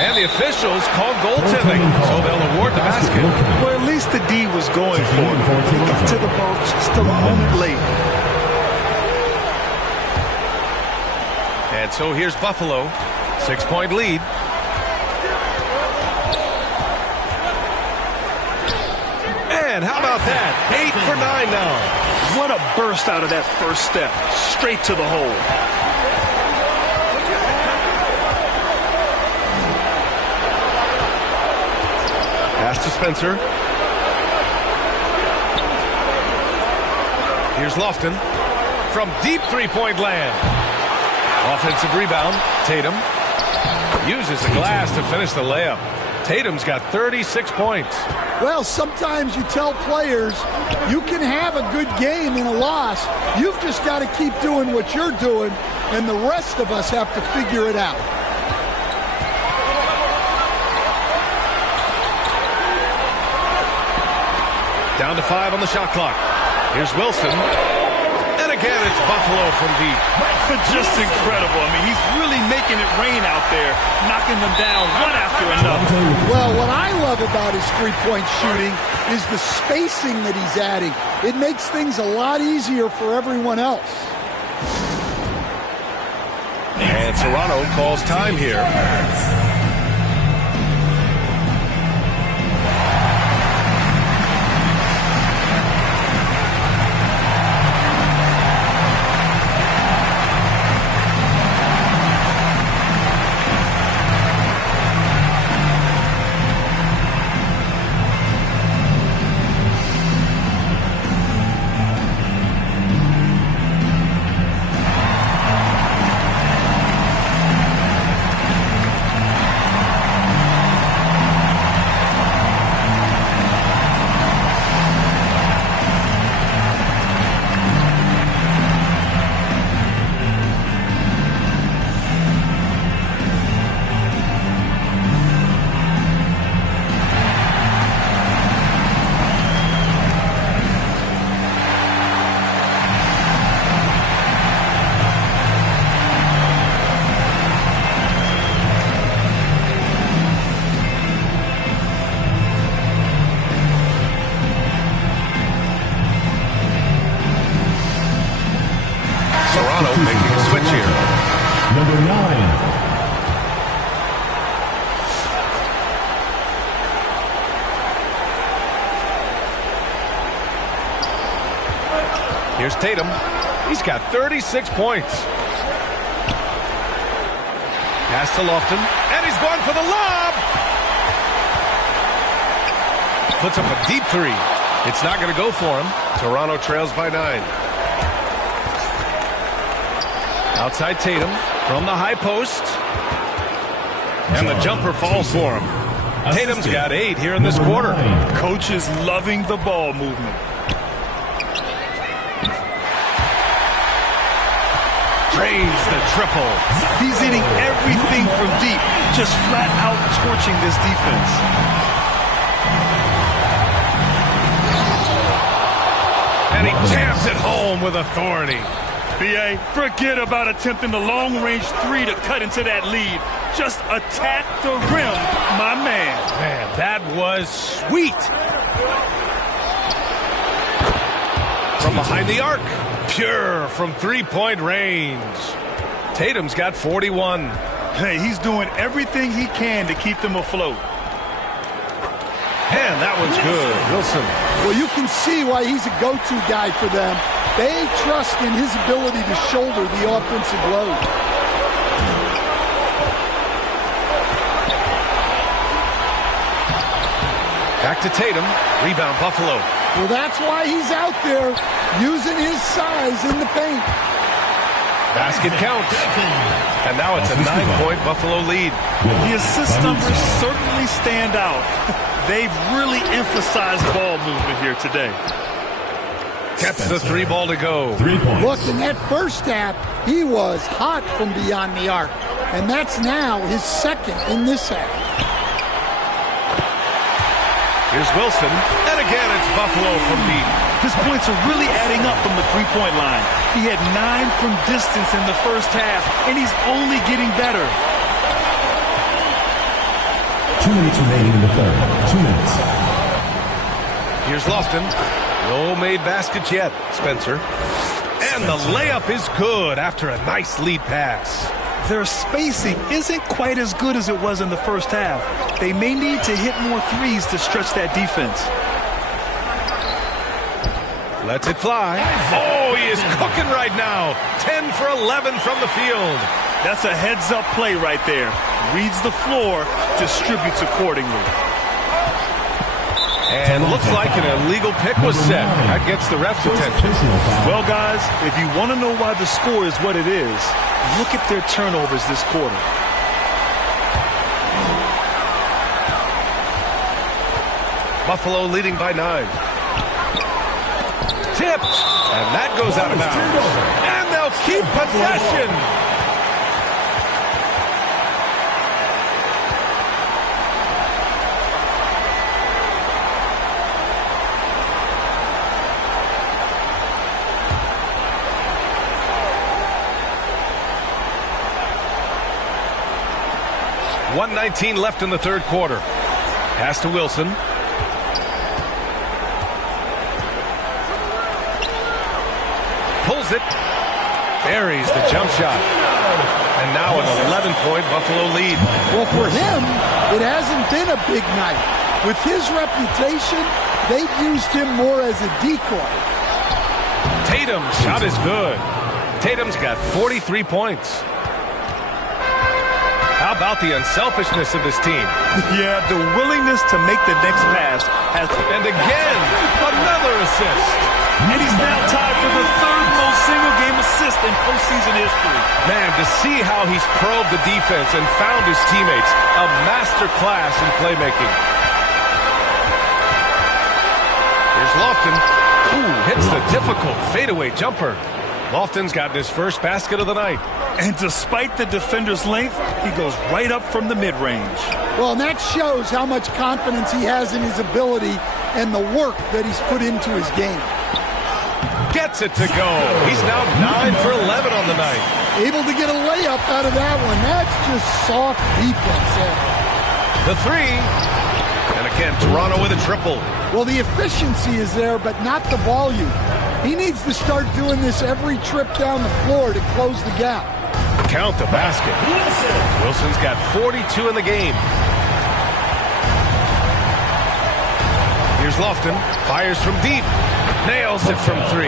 And the officials called goaltending, so they'll award the basket. Well, at least the D was going for it. He got to the ball just a moment late. And so here's Buffalo. 6-point lead. And how about that? 8 for 9 now. What a burst out of that first step. Straight to the hole. Pass to Spencer. Here's Lofton. From deep three-point land. Offensive rebound. Tatum. Uses the glass to finish the layup. Tatum's got 36 points. Well, sometimes you tell players you can have a good game in a loss. You've just got to keep doing what you're doing, and the rest of us have to figure it out. Down to 5 on the shot clock. Here's Wilson. And again, it's Buffalo from deep. Just incredible. I mean, he's really making it rain out there, knocking them down one after another. Well, what I love about his three-point shooting is the spacing that he's adding. It makes things a lot easier for everyone else. And Toronto calls time here. Making a switch here. Number 9. Here's Tatum. He's got 36 points. Pass to Lofton. And he's going for the lob. Puts up a deep 3. It's not going to go for him. Toronto trails by 9. Outside Tatum from the high post. And the jumper falls for him. Tatum's got 8 here in this quarter. Coach is loving the ball movement. drains the triple. He's hitting everything from deep, just flat out torching this defense. And he jams it home with authority. B.A., forget about attempting the long-range three to cut into that lead. Just attack the rim, my man. Man, that was sweet. From behind the arc. Pure from three-point range. Tatum's got 41. Hey, he's doing everything he can to keep them afloat. And that one's good. Wilson. Well, you can see why he's a go-to guy for them. They trust in his ability to shoulder the offensive load. Back to Tatum. Rebound, Buffalo. Well, that's why he's out there using his size in the paint. Basket counts. And now it's a 9-point Buffalo lead. The assist numbers certainly stand out. They've really emphasized ball movement here today. Gets the 3 ball to go. 3 points. Look, in that first half, he was hot from beyond the arc. And that's now his second in this half. Here's Wilson. And again, it's Buffalo from deep. His points are really adding up from the three-point line. He had 9 from distance in the first half, and he's only getting better. 2 minutes remaining in the third. 2 minutes. Here's Lofton. No made baskets yet, Spencer. And the layup is good after a nice lead pass. Their spacing isn't quite as good as it was in the first half. They may need to hit more threes to stretch that defense. Lets it fly. Oh, he is cooking right now. 10 for 11 from the field. That's a heads-up play right there. Reads the floor, distributes accordingly. And looks like an illegal pick was set. That gets the ref's attention. Well, guys, if you want to know why the score is what it is, look at their turnovers this quarter. Buffalo leading by 9. Tipped. And that goes out of bounds. And they'll keep possession. .119 left in the third quarter. Pass to Wilson. Pulls it. Buries the jump shot. And now an 11-point Buffalo lead. Well, for him, it hasn't been a big night. With his reputation, they've used him more as a decoy. Tatum's shot is good. Tatum's got 43 points. How about the unselfishness of this team? Yeah, the willingness to make the next pass. And again, another assist. And he's now tied for the third most single-game assist in postseason history. Man, to see how he's probed the defense and found his teammates, a master class in playmaking. Here's Lofton. Ooh, hits the difficult fadeaway jumper. Lofton's gotten his first basket of the night. And despite the defender's length, he goes right up from the mid-range. Well, and that shows how much confidence he has in his ability and the work that he's put into his game. Gets it to go. He's now 9 for 11 on the night. Able to get a layup out of that one. That's just soft defense there. The 3. And again, Toronto with a triple. Well, the efficiency is there, but not the volume. He needs to start doing this every trip down the floor to close the gap. Count the basket. Wilson's got 42 in the game. Here's Lofton. Fires from deep. Nails it from 3.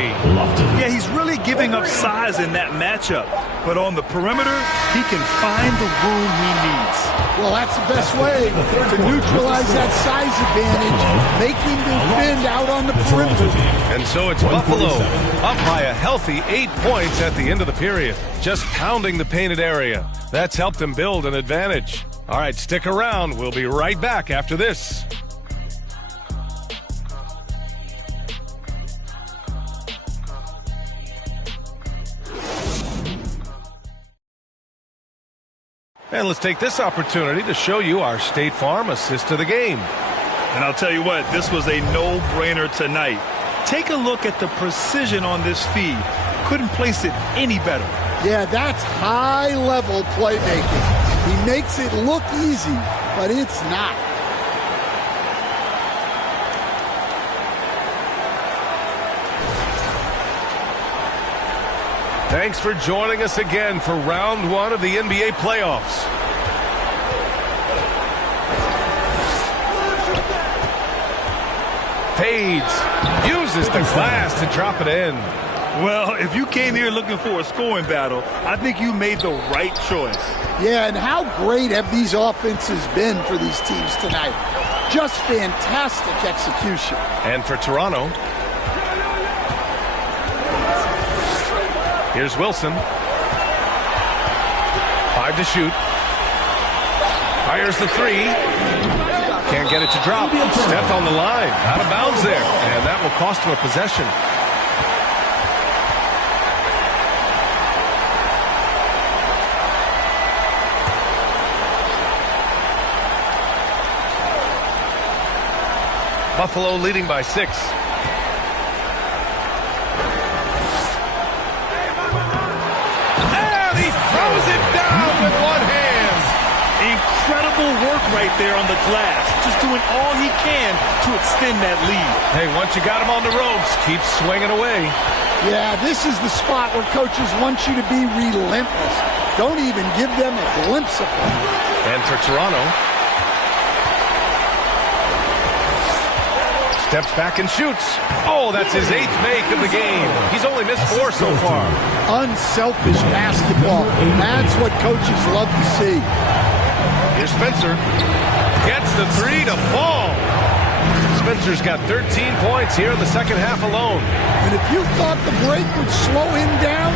Yeah, he's really giving up size in that matchup. But on the perimeter, he can find the room he needs. Well, that's the best way to neutralize that size advantage. Make him defend out on the perimeter. And so it's Buffalo up by a healthy 8 points at the end of the period. Just pounding the painted area. That's helped them build an advantage. All right, stick around. We'll be right back after this. And let's take this opportunity to show you our State Farm assist of the game. And I'll tell you what, this was a no-brainer tonight. Take a look at the precision on this feed. Couldn't place it any better. Yeah, that's high-level playmaking. He makes it look easy, but it's not. Thanks for joining us again for round one of the NBA playoffs. Fades, uses the glass to drop it in. Well, if you came here looking for a scoring battle, I think you made the right choice. Yeah, and how great have these offenses been for these teams tonight? Just fantastic execution. And for Toronto, here's Wilson. 5 to shoot. Fires the 3. Can't get it to drop. Steph on the line. Out of bounds there. And that will cost him a possession. Buffalo leading by 6. And he throws it down with one hand. Incredible work right there on the glass. Just doing all he can to extend that lead. Hey, once you got him on the ropes, keep swinging away. Yeah, this is the spot where coaches want you to be relentless. Don't even give them a glimpse of it. And for Toronto, steps back and shoots. Oh, that's his 8th make of the game. He's only missed 4 so far. Unselfish basketball. That's what coaches love to see. Here's Spencer. Gets the 3 to fall. Spencer's got 13 points here in the second half alone. And if you thought the break would slow him down,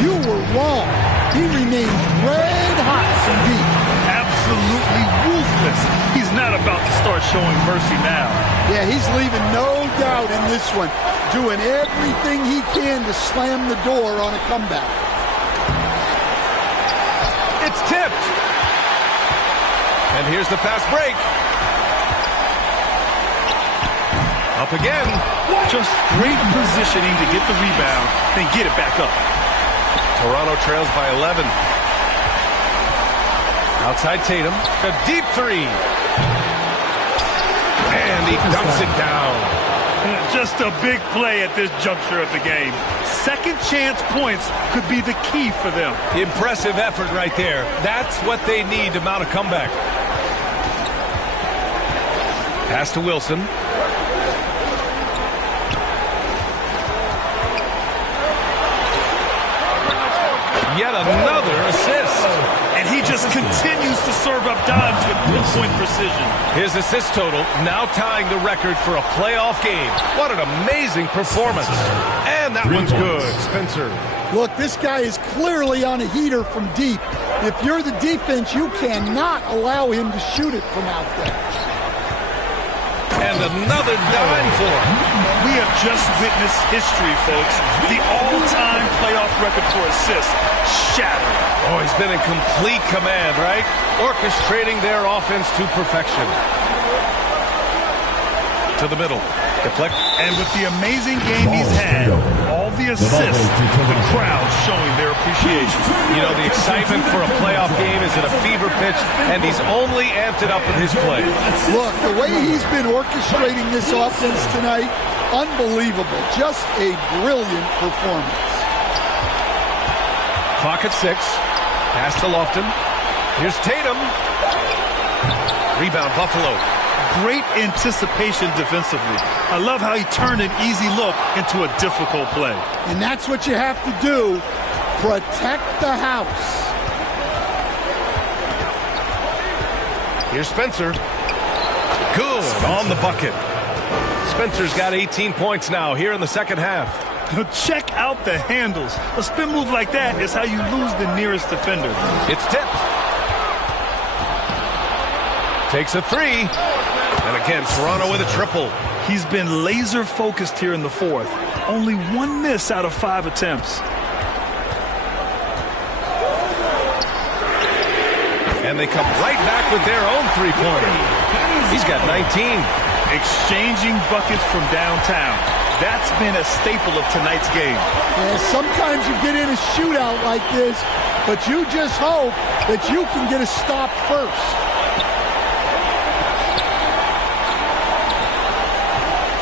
you were wrong. He remains red hot from deep. Absolutely ruthless. He's not about to start showing mercy now. Yeah, he's leaving no doubt in this one. Doing everything he can to slam the door on a comeback. It's tipped. And here's the fast break. Up again. Just great positioning to get the rebound, then get it back up. Toronto trails by 11. Outside Tatum. A deep 3. And he dunks it down. Just a big play at this juncture of the game. Second chance points could be the key for them. Impressive effort right there. That's what they need to mount a comeback. Pass to Wilson. Yet another assist. And he just continues to serve up dimes with pinpoint precision. His assist total now tying the record for a playoff game. What an amazing performance. And that one's good. Spencer. Look, this guy is clearly on a heater from deep. If you're the defense, you cannot allow him to shoot it from out there. And another dime for him. We have just witnessed history, folks. The all-time playoff record for assists shattered. Oh, he's been in complete command, right? Orchestrating their offense to perfection. To the middle. Deflect. And with the amazing game he's had, all the assists, the crowd showing their appreciation. You know, the excitement for a playoff game is at a fever pitch, and he's only amped it up with his play. Look, the way he's been orchestrating this offense tonight, unbelievable. Just a brilliant performance. Clock at 6. Pass to Lofton. Here's Tatum. Rebound, Buffalo. Great anticipation defensively. I love how he turned an easy look into a difficult play. And that's what you have to do. Protect the house. Here's Spencer. Good on the bucket. Spencer's got 18 points now here in the second half. Check out the handles. A spin move like that is how you lose the nearest defender. It's tipped. Takes a 3. And again, Toronto with a triple. He's been laser focused here in the fourth. Only 1 miss out of 5 attempts. And they come right back with their own three-pointer. He's got 19. Exchanging buckets from downtown. That's been a staple of tonight's game. Yeah, sometimes you get in a shootout like this, but you just hope that you can get a stop first.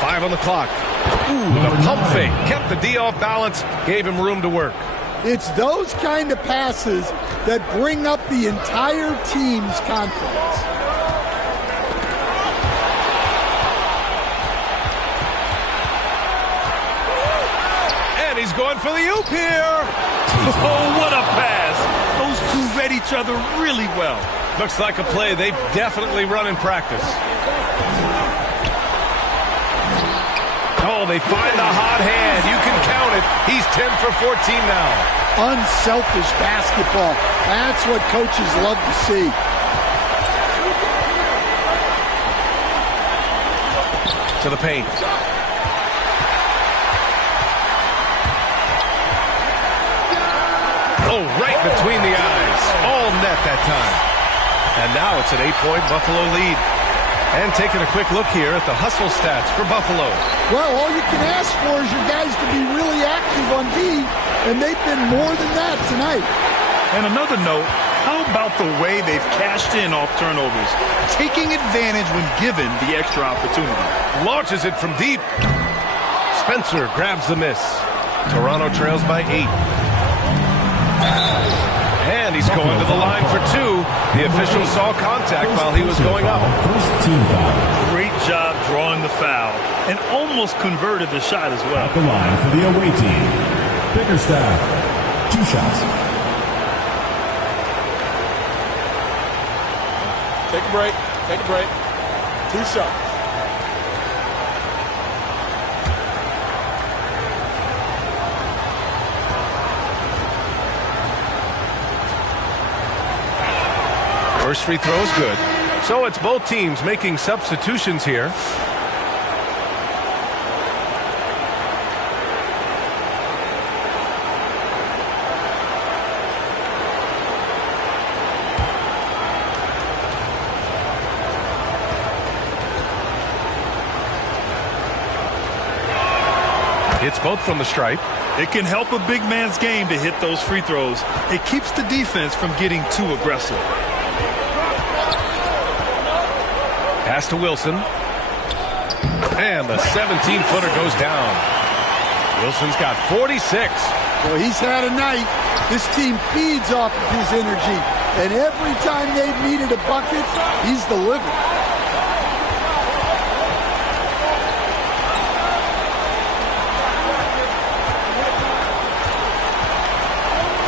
5 on the clock. Ooh, the pump fake. Kept the D off balance, gave him room to work. It's those kind of passes that bring up the entire team's confidence. And he's going for the oop here. Oh, what a pass. Those two read each other really well. Looks like a play they've definitely run in practice. Oh, they find the hot hand. You can count it. He's 10 for 14 now. Unselfish basketball. That's what coaches love to see. To the paint. Oh, right between the eyes. All net that time. And now it's an 8-point Buffalo lead. And taking a quick look here at the hustle stats for Buffalo. Well, all you can ask for is your guys to be really active on D, and they've been more than that tonight. And another note, how about the way they've cashed in off turnovers? Taking advantage when given the extra opportunity. Launches it from deep. Spencer grabs the miss. Toronto trails by 8. And he's going to the line for 2. The official saw contact while he was going up. Great job drawing the foul and almost converted the shot as well. At the line for the away team, Bickerstaff, 2 shots. Take a break. Take a break. 2 shots. First free throw is good. So it's both teams making substitutions here. It's both from the stripe. It can help a big man's game to hit those free throws. It keeps the defense from getting too aggressive. Pass to Wilson. And the 17-footer goes down. Wilson's got 46. Well, he's had a night. This team feeds off of his energy. And every time they've needed a bucket, he's delivered.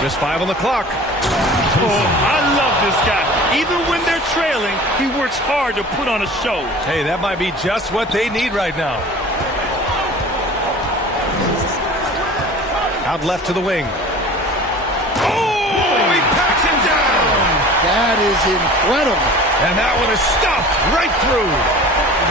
Just 5 on the clock. Oh, I love this guy. Even when they're trailing, he works hard to put on a show. Hey, that might be just what they need right now. Out left to the wing. Oh, he packs him down. That is incredible. And that one is stuffed right through.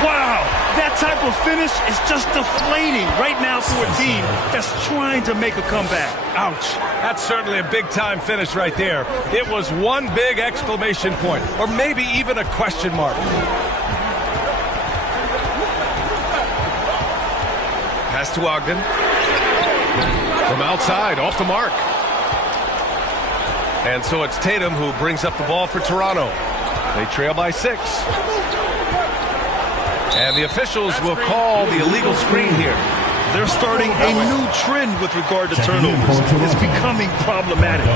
Wow, that type of finish is just deflating right now for a team that's trying to make a comeback. Ouch. That's certainly a big-time finish right there. It was one big exclamation point, or maybe even a question mark. Pass to Ogden. From outside, off the mark. And so it's Tatum who brings up the ball for Toronto. They trail by 6. And the officials will call the illegal screen here. They're starting a new trend with regard to turnovers. It's becoming problematic.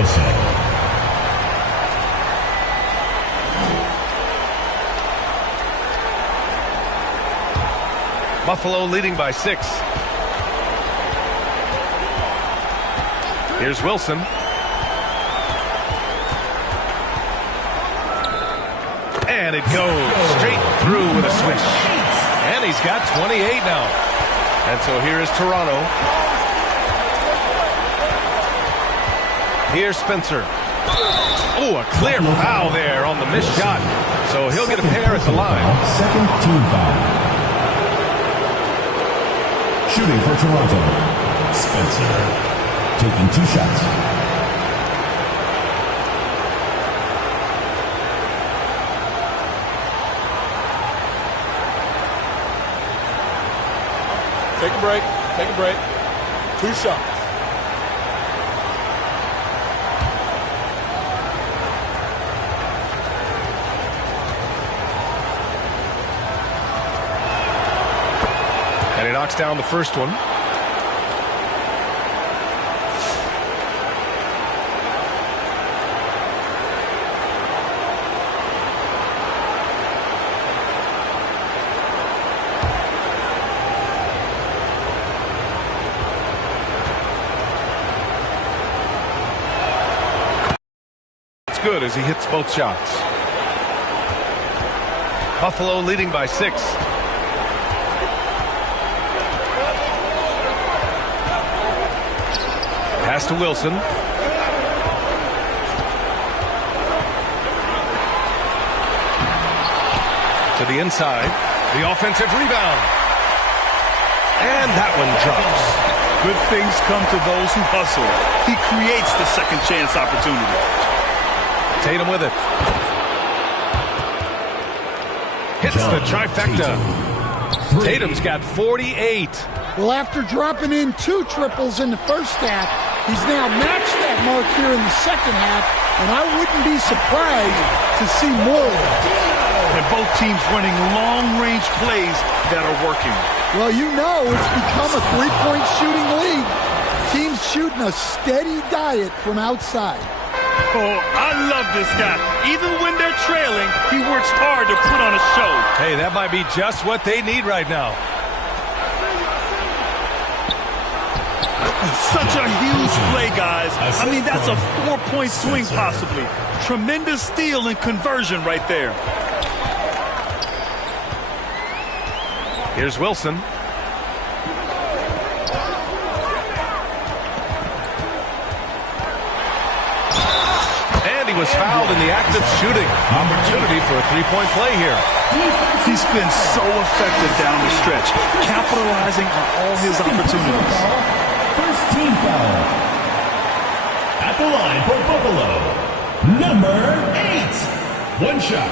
Buffalo leading by 6. Here's Wilson. And it goes straight through with a swish. And he's got 28 now. And so here is Toronto. Here's Spencer. Oh, a clear foul there on the missed shot. So he'll get a pair at the line. Second team foul. Shooting for Toronto, Spencer. Taking 2 shots. Take a break. Take a break. 2 shots. And he knocks down the first one. Good as he hits both shots. Buffalo leading by 6. Pass to Wilson. To the inside. The offensive rebound. And that one drops. Good things come to those who hustle. He creates the second chance opportunity. Tatum with it. Hits the trifecta. Tatum's got 48. Well, after dropping in 2 triples in the first half, he's now matched that mark here in the second half, and I wouldn't be surprised to see more. And both teams running long-range plays that are working. Well, you know it's become a three-point shooting league. Teams shooting a steady diet from outside. Oh, I love this guy. Even when they're trailing, he works hard to put on a show. Hey, that might be just what they need right now. Such a huge play, guys. I mean, that's a 4-point swing possibly. Tremendous steal and conversion right there. Here's Wilson. Was fouled in the act of shooting. Opportunity for a 3-point play here. He's been so effective down the stretch, capitalizing on all his opportunities. First team foul. At the line for Buffalo, number 8. 1 shot.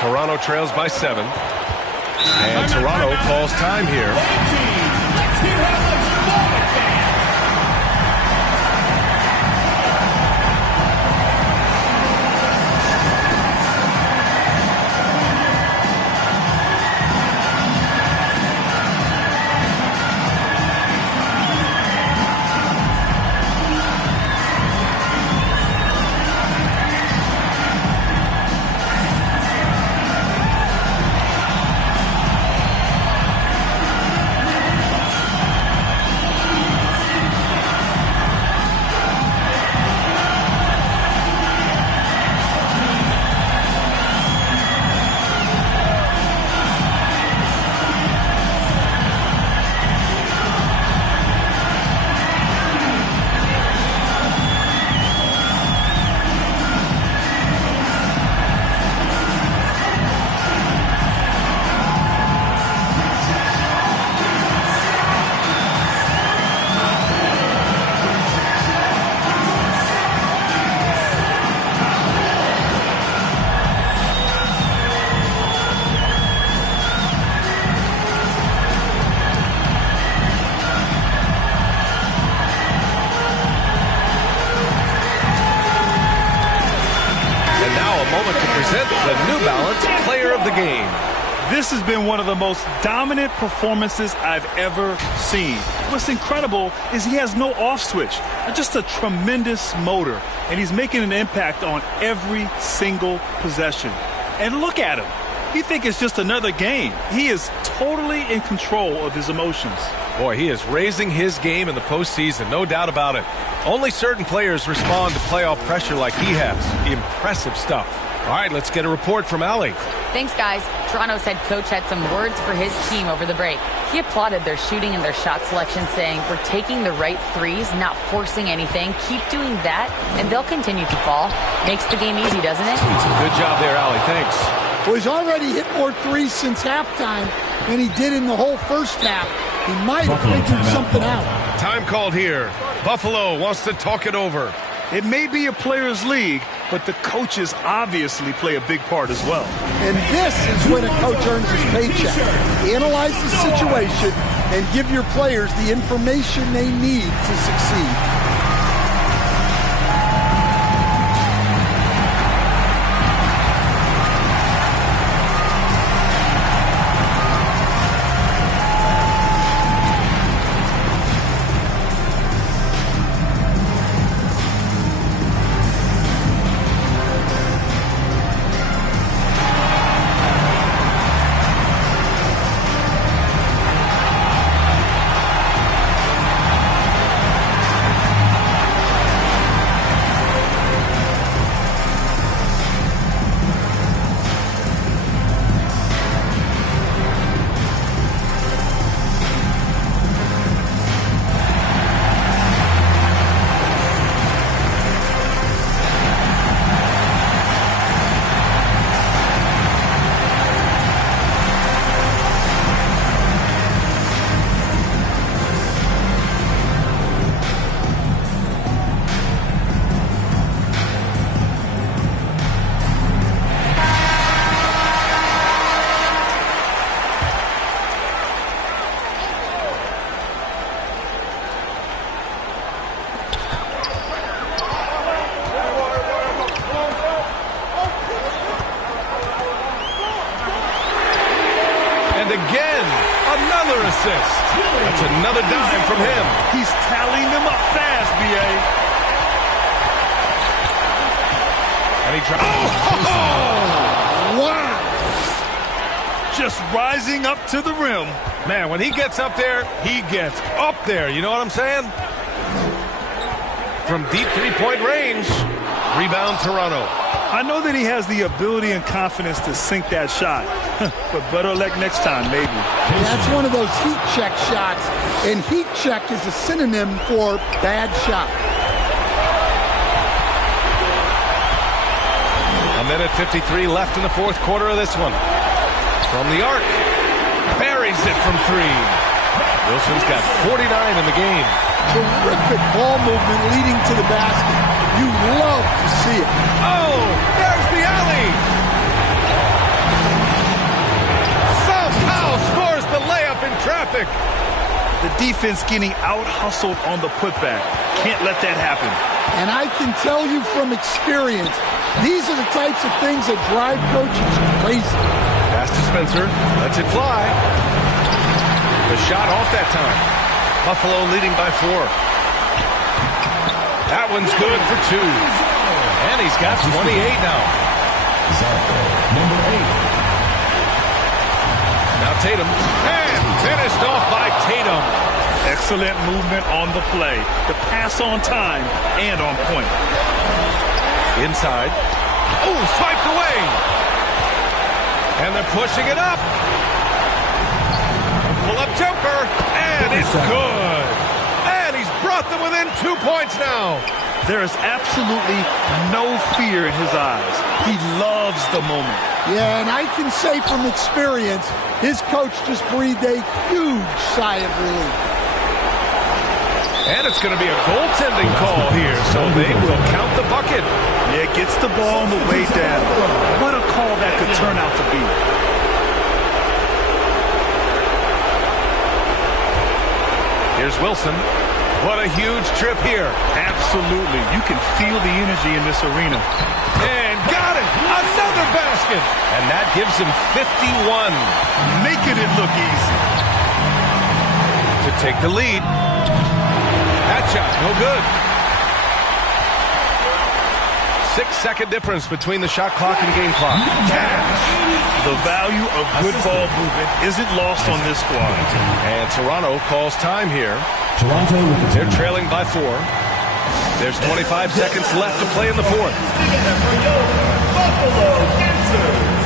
Toronto trails by 7. And Toronto calls time here. Let's hear how much more it fans. The New Balance Player of the Game. This has been one of the most dominant performances I've ever seen. What's incredible is he has no off switch, just a tremendous motor, and he's making an impact on every single possession. And look at him. You think it's just another game. He is totally in control of his emotions. Boy, he is raising his game in the postseason, no doubt about it. Only certain players respond to playoff pressure like he has. Impressive stuff. All right, let's get a report from Allie. Thanks, guys. Toronto's head coach had some words for his team over the break. He applauded their shooting and their shot selection, saying, "We're taking the right threes, not forcing anything. Keep doing that, and they'll continue to fall." Makes the game easy, doesn't it? Good job there, Allie. Thanks. Well, he's already hit more threes since halftime than he did in the whole first half. He might have figured something out. Time called here. Buffalo wants to talk it over. It may be a players' league, but the coaches obviously play a big part as well. And this is when a coach earns his paycheck. Analyze the situation and give your players the information they need to succeed. Again, another assist. That's another dime from him. He's tallying them up fast, B.A. And he tries. Oh! Wow! Just rising up to the rim. Man, when he gets up there, he gets up there. You know what I'm saying? From deep three-point range. Rebound, Toronto. I know that he has the ability and confidence to sink that shot, but better luck next time, maybe. That's one of those heat check shots, and heat check is a synonym for bad shot. A minute 53 left in the fourth quarter of this one. From the arc, buries it from three. Wilson's got 49 in the game. Terrific ball movement leading to the basket. You love to see it. Oh, there's the alley. Somehow scores the layup in traffic. The defense getting out-hustled on the putback. Can't let that happen. And I can tell you from experience, these are the types of things that drive coaches crazy. Pass to Spencer. Lets it fly. The shot off that time. Buffalo leading by 4. That one's good for 2. And he's got 28 now. Number 8. Now Tatum. And finished off by Tatum. Excellent movement on the play. The pass on time and on point. Inside. Oh, swiped away. And they're pushing it up. Pull-up jumper. And it's good. And he's brought them within 2 points now. There is absolutely no fear in his eyes. He loves the moment. Yeah, and I can say from experience, his coach just breathed a huge sigh of relief. And it's going to be a goaltending call here, so they will count the bucket. Yeah, gets the ball on the way down. What a call that could turn out to be. Here's Wilson. What a huge trip here. Absolutely. You can feel the energy in this arena. And got it. Another basket. And that gives him 51. Making it look easy. To take the lead. That shot, no good. 6-second difference between the shot clock and game clock. Cash. The value of good ball movement isn't lost on this squad. And Toronto calls time here. Toronto with the They're trailing by 4. There's 25 seconds left to play in the fourth. Buffalo Panthers.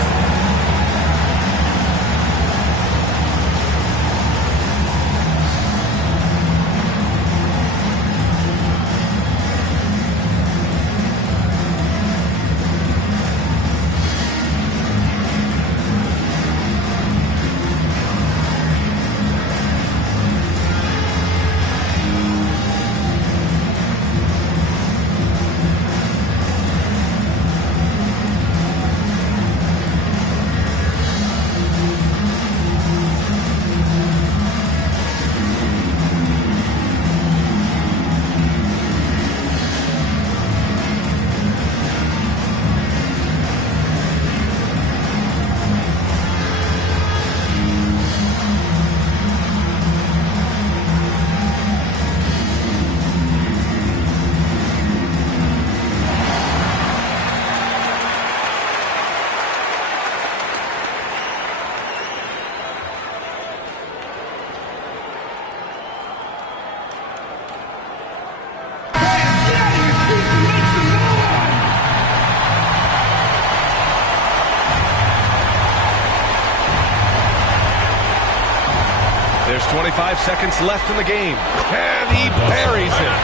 25 seconds left in the game. And he buries it.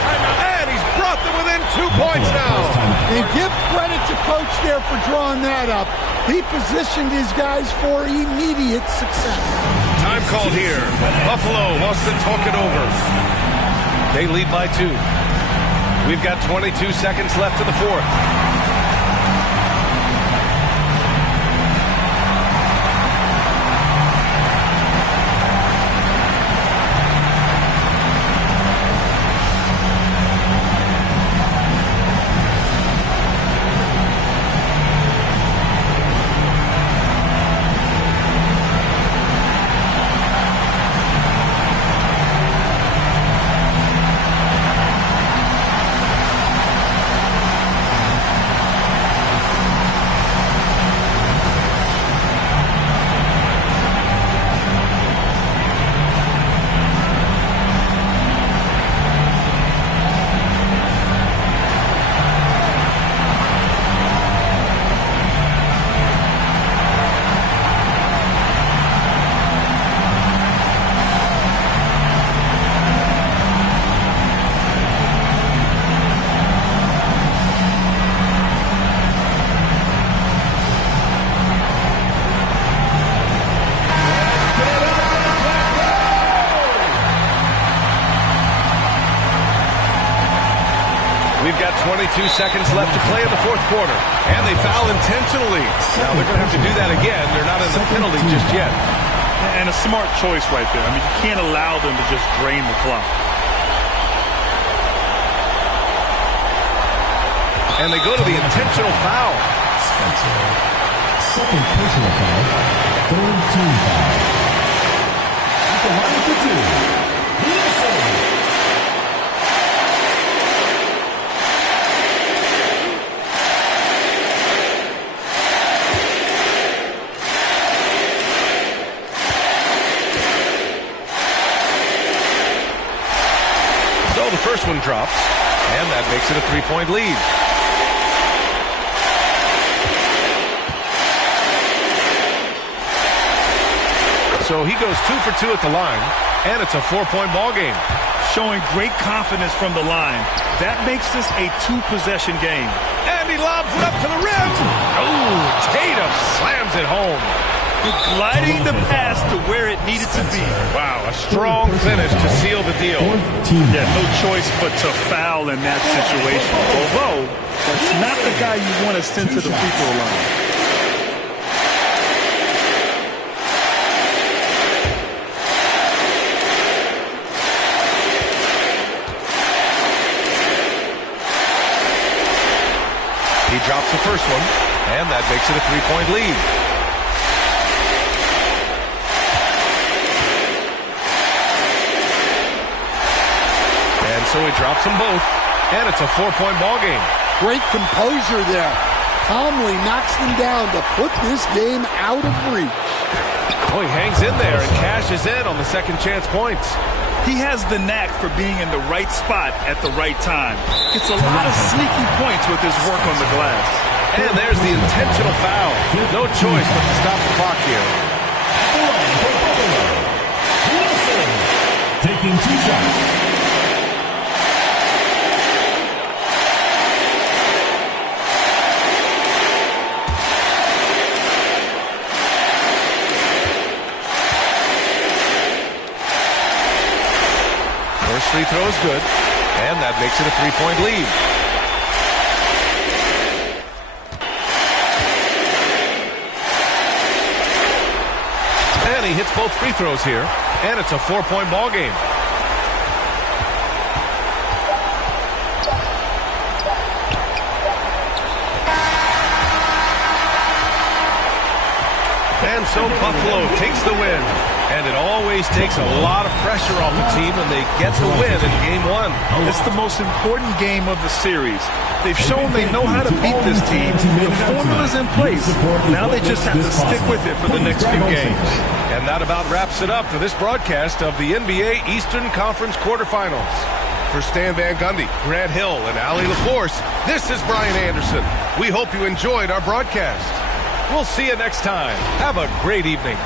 And he's brought them within 2 points now. And give credit to Coach there for drawing that up. He positioned his guys for immediate success. Time called here. Buffalo wants to talk it over. They lead by 2. We've got 22 seconds left in the fourth. We've got 22 seconds left to play in the fourth quarter. And they foul intentionally. Now they're going to have to do that again. They're not in the penalty just yet. And a smart choice right there. I mean, you can't allow them to just drain the clock. And they go to the intentional foul. Second personal foul. Third team foul. At the line for 2. The first one drops, and that makes it a 3-point lead. So he goes 2 for 2 at the line, and it's a 4-point ball game. Showing great confidence from the line. That makes this a 2-possession game. And he lobs it up to the rim. Oh, Tatum slams it home. Gliding the pass to where it needed to be. Wow, a strong finish to seal the deal. Yeah, no choice but to foul in that situation. Although, that's not the guy you want to send to the free throw line. He drops the first one, and that makes it a 3-point lead. So he drops them both, and it's a 4-point ball game. Great composure there. Calmly knocks them down to put this game out of reach. Oh, he hangs in there and cashes in on the second chance points. He has the knack for being in the right spot at the right time. Gets a lot of sneaky points with his work on the glass. And there's the intentional foul. No choice but to stop the clock here. Taking 2 shots. First free throw is good, and that makes it a 3-point lead. And he hits both free throws here, and it's a 4-point ball game. And so Buffalo takes the win. And it always takes a lot of pressure off the team when they get the win in Game 1. It's the most important game of the series. They've shown they know how to beat this team. The formula's in place. Now they just have to stick with it for the next few games. And that about wraps it up for this broadcast of the NBA Eastern Conference quarterfinals. For Stan Van Gundy, Grant Hill, and Allie LaForce, this is Brian Anderson. We hope you enjoyed our broadcast. We'll see you next time. Have a great evening.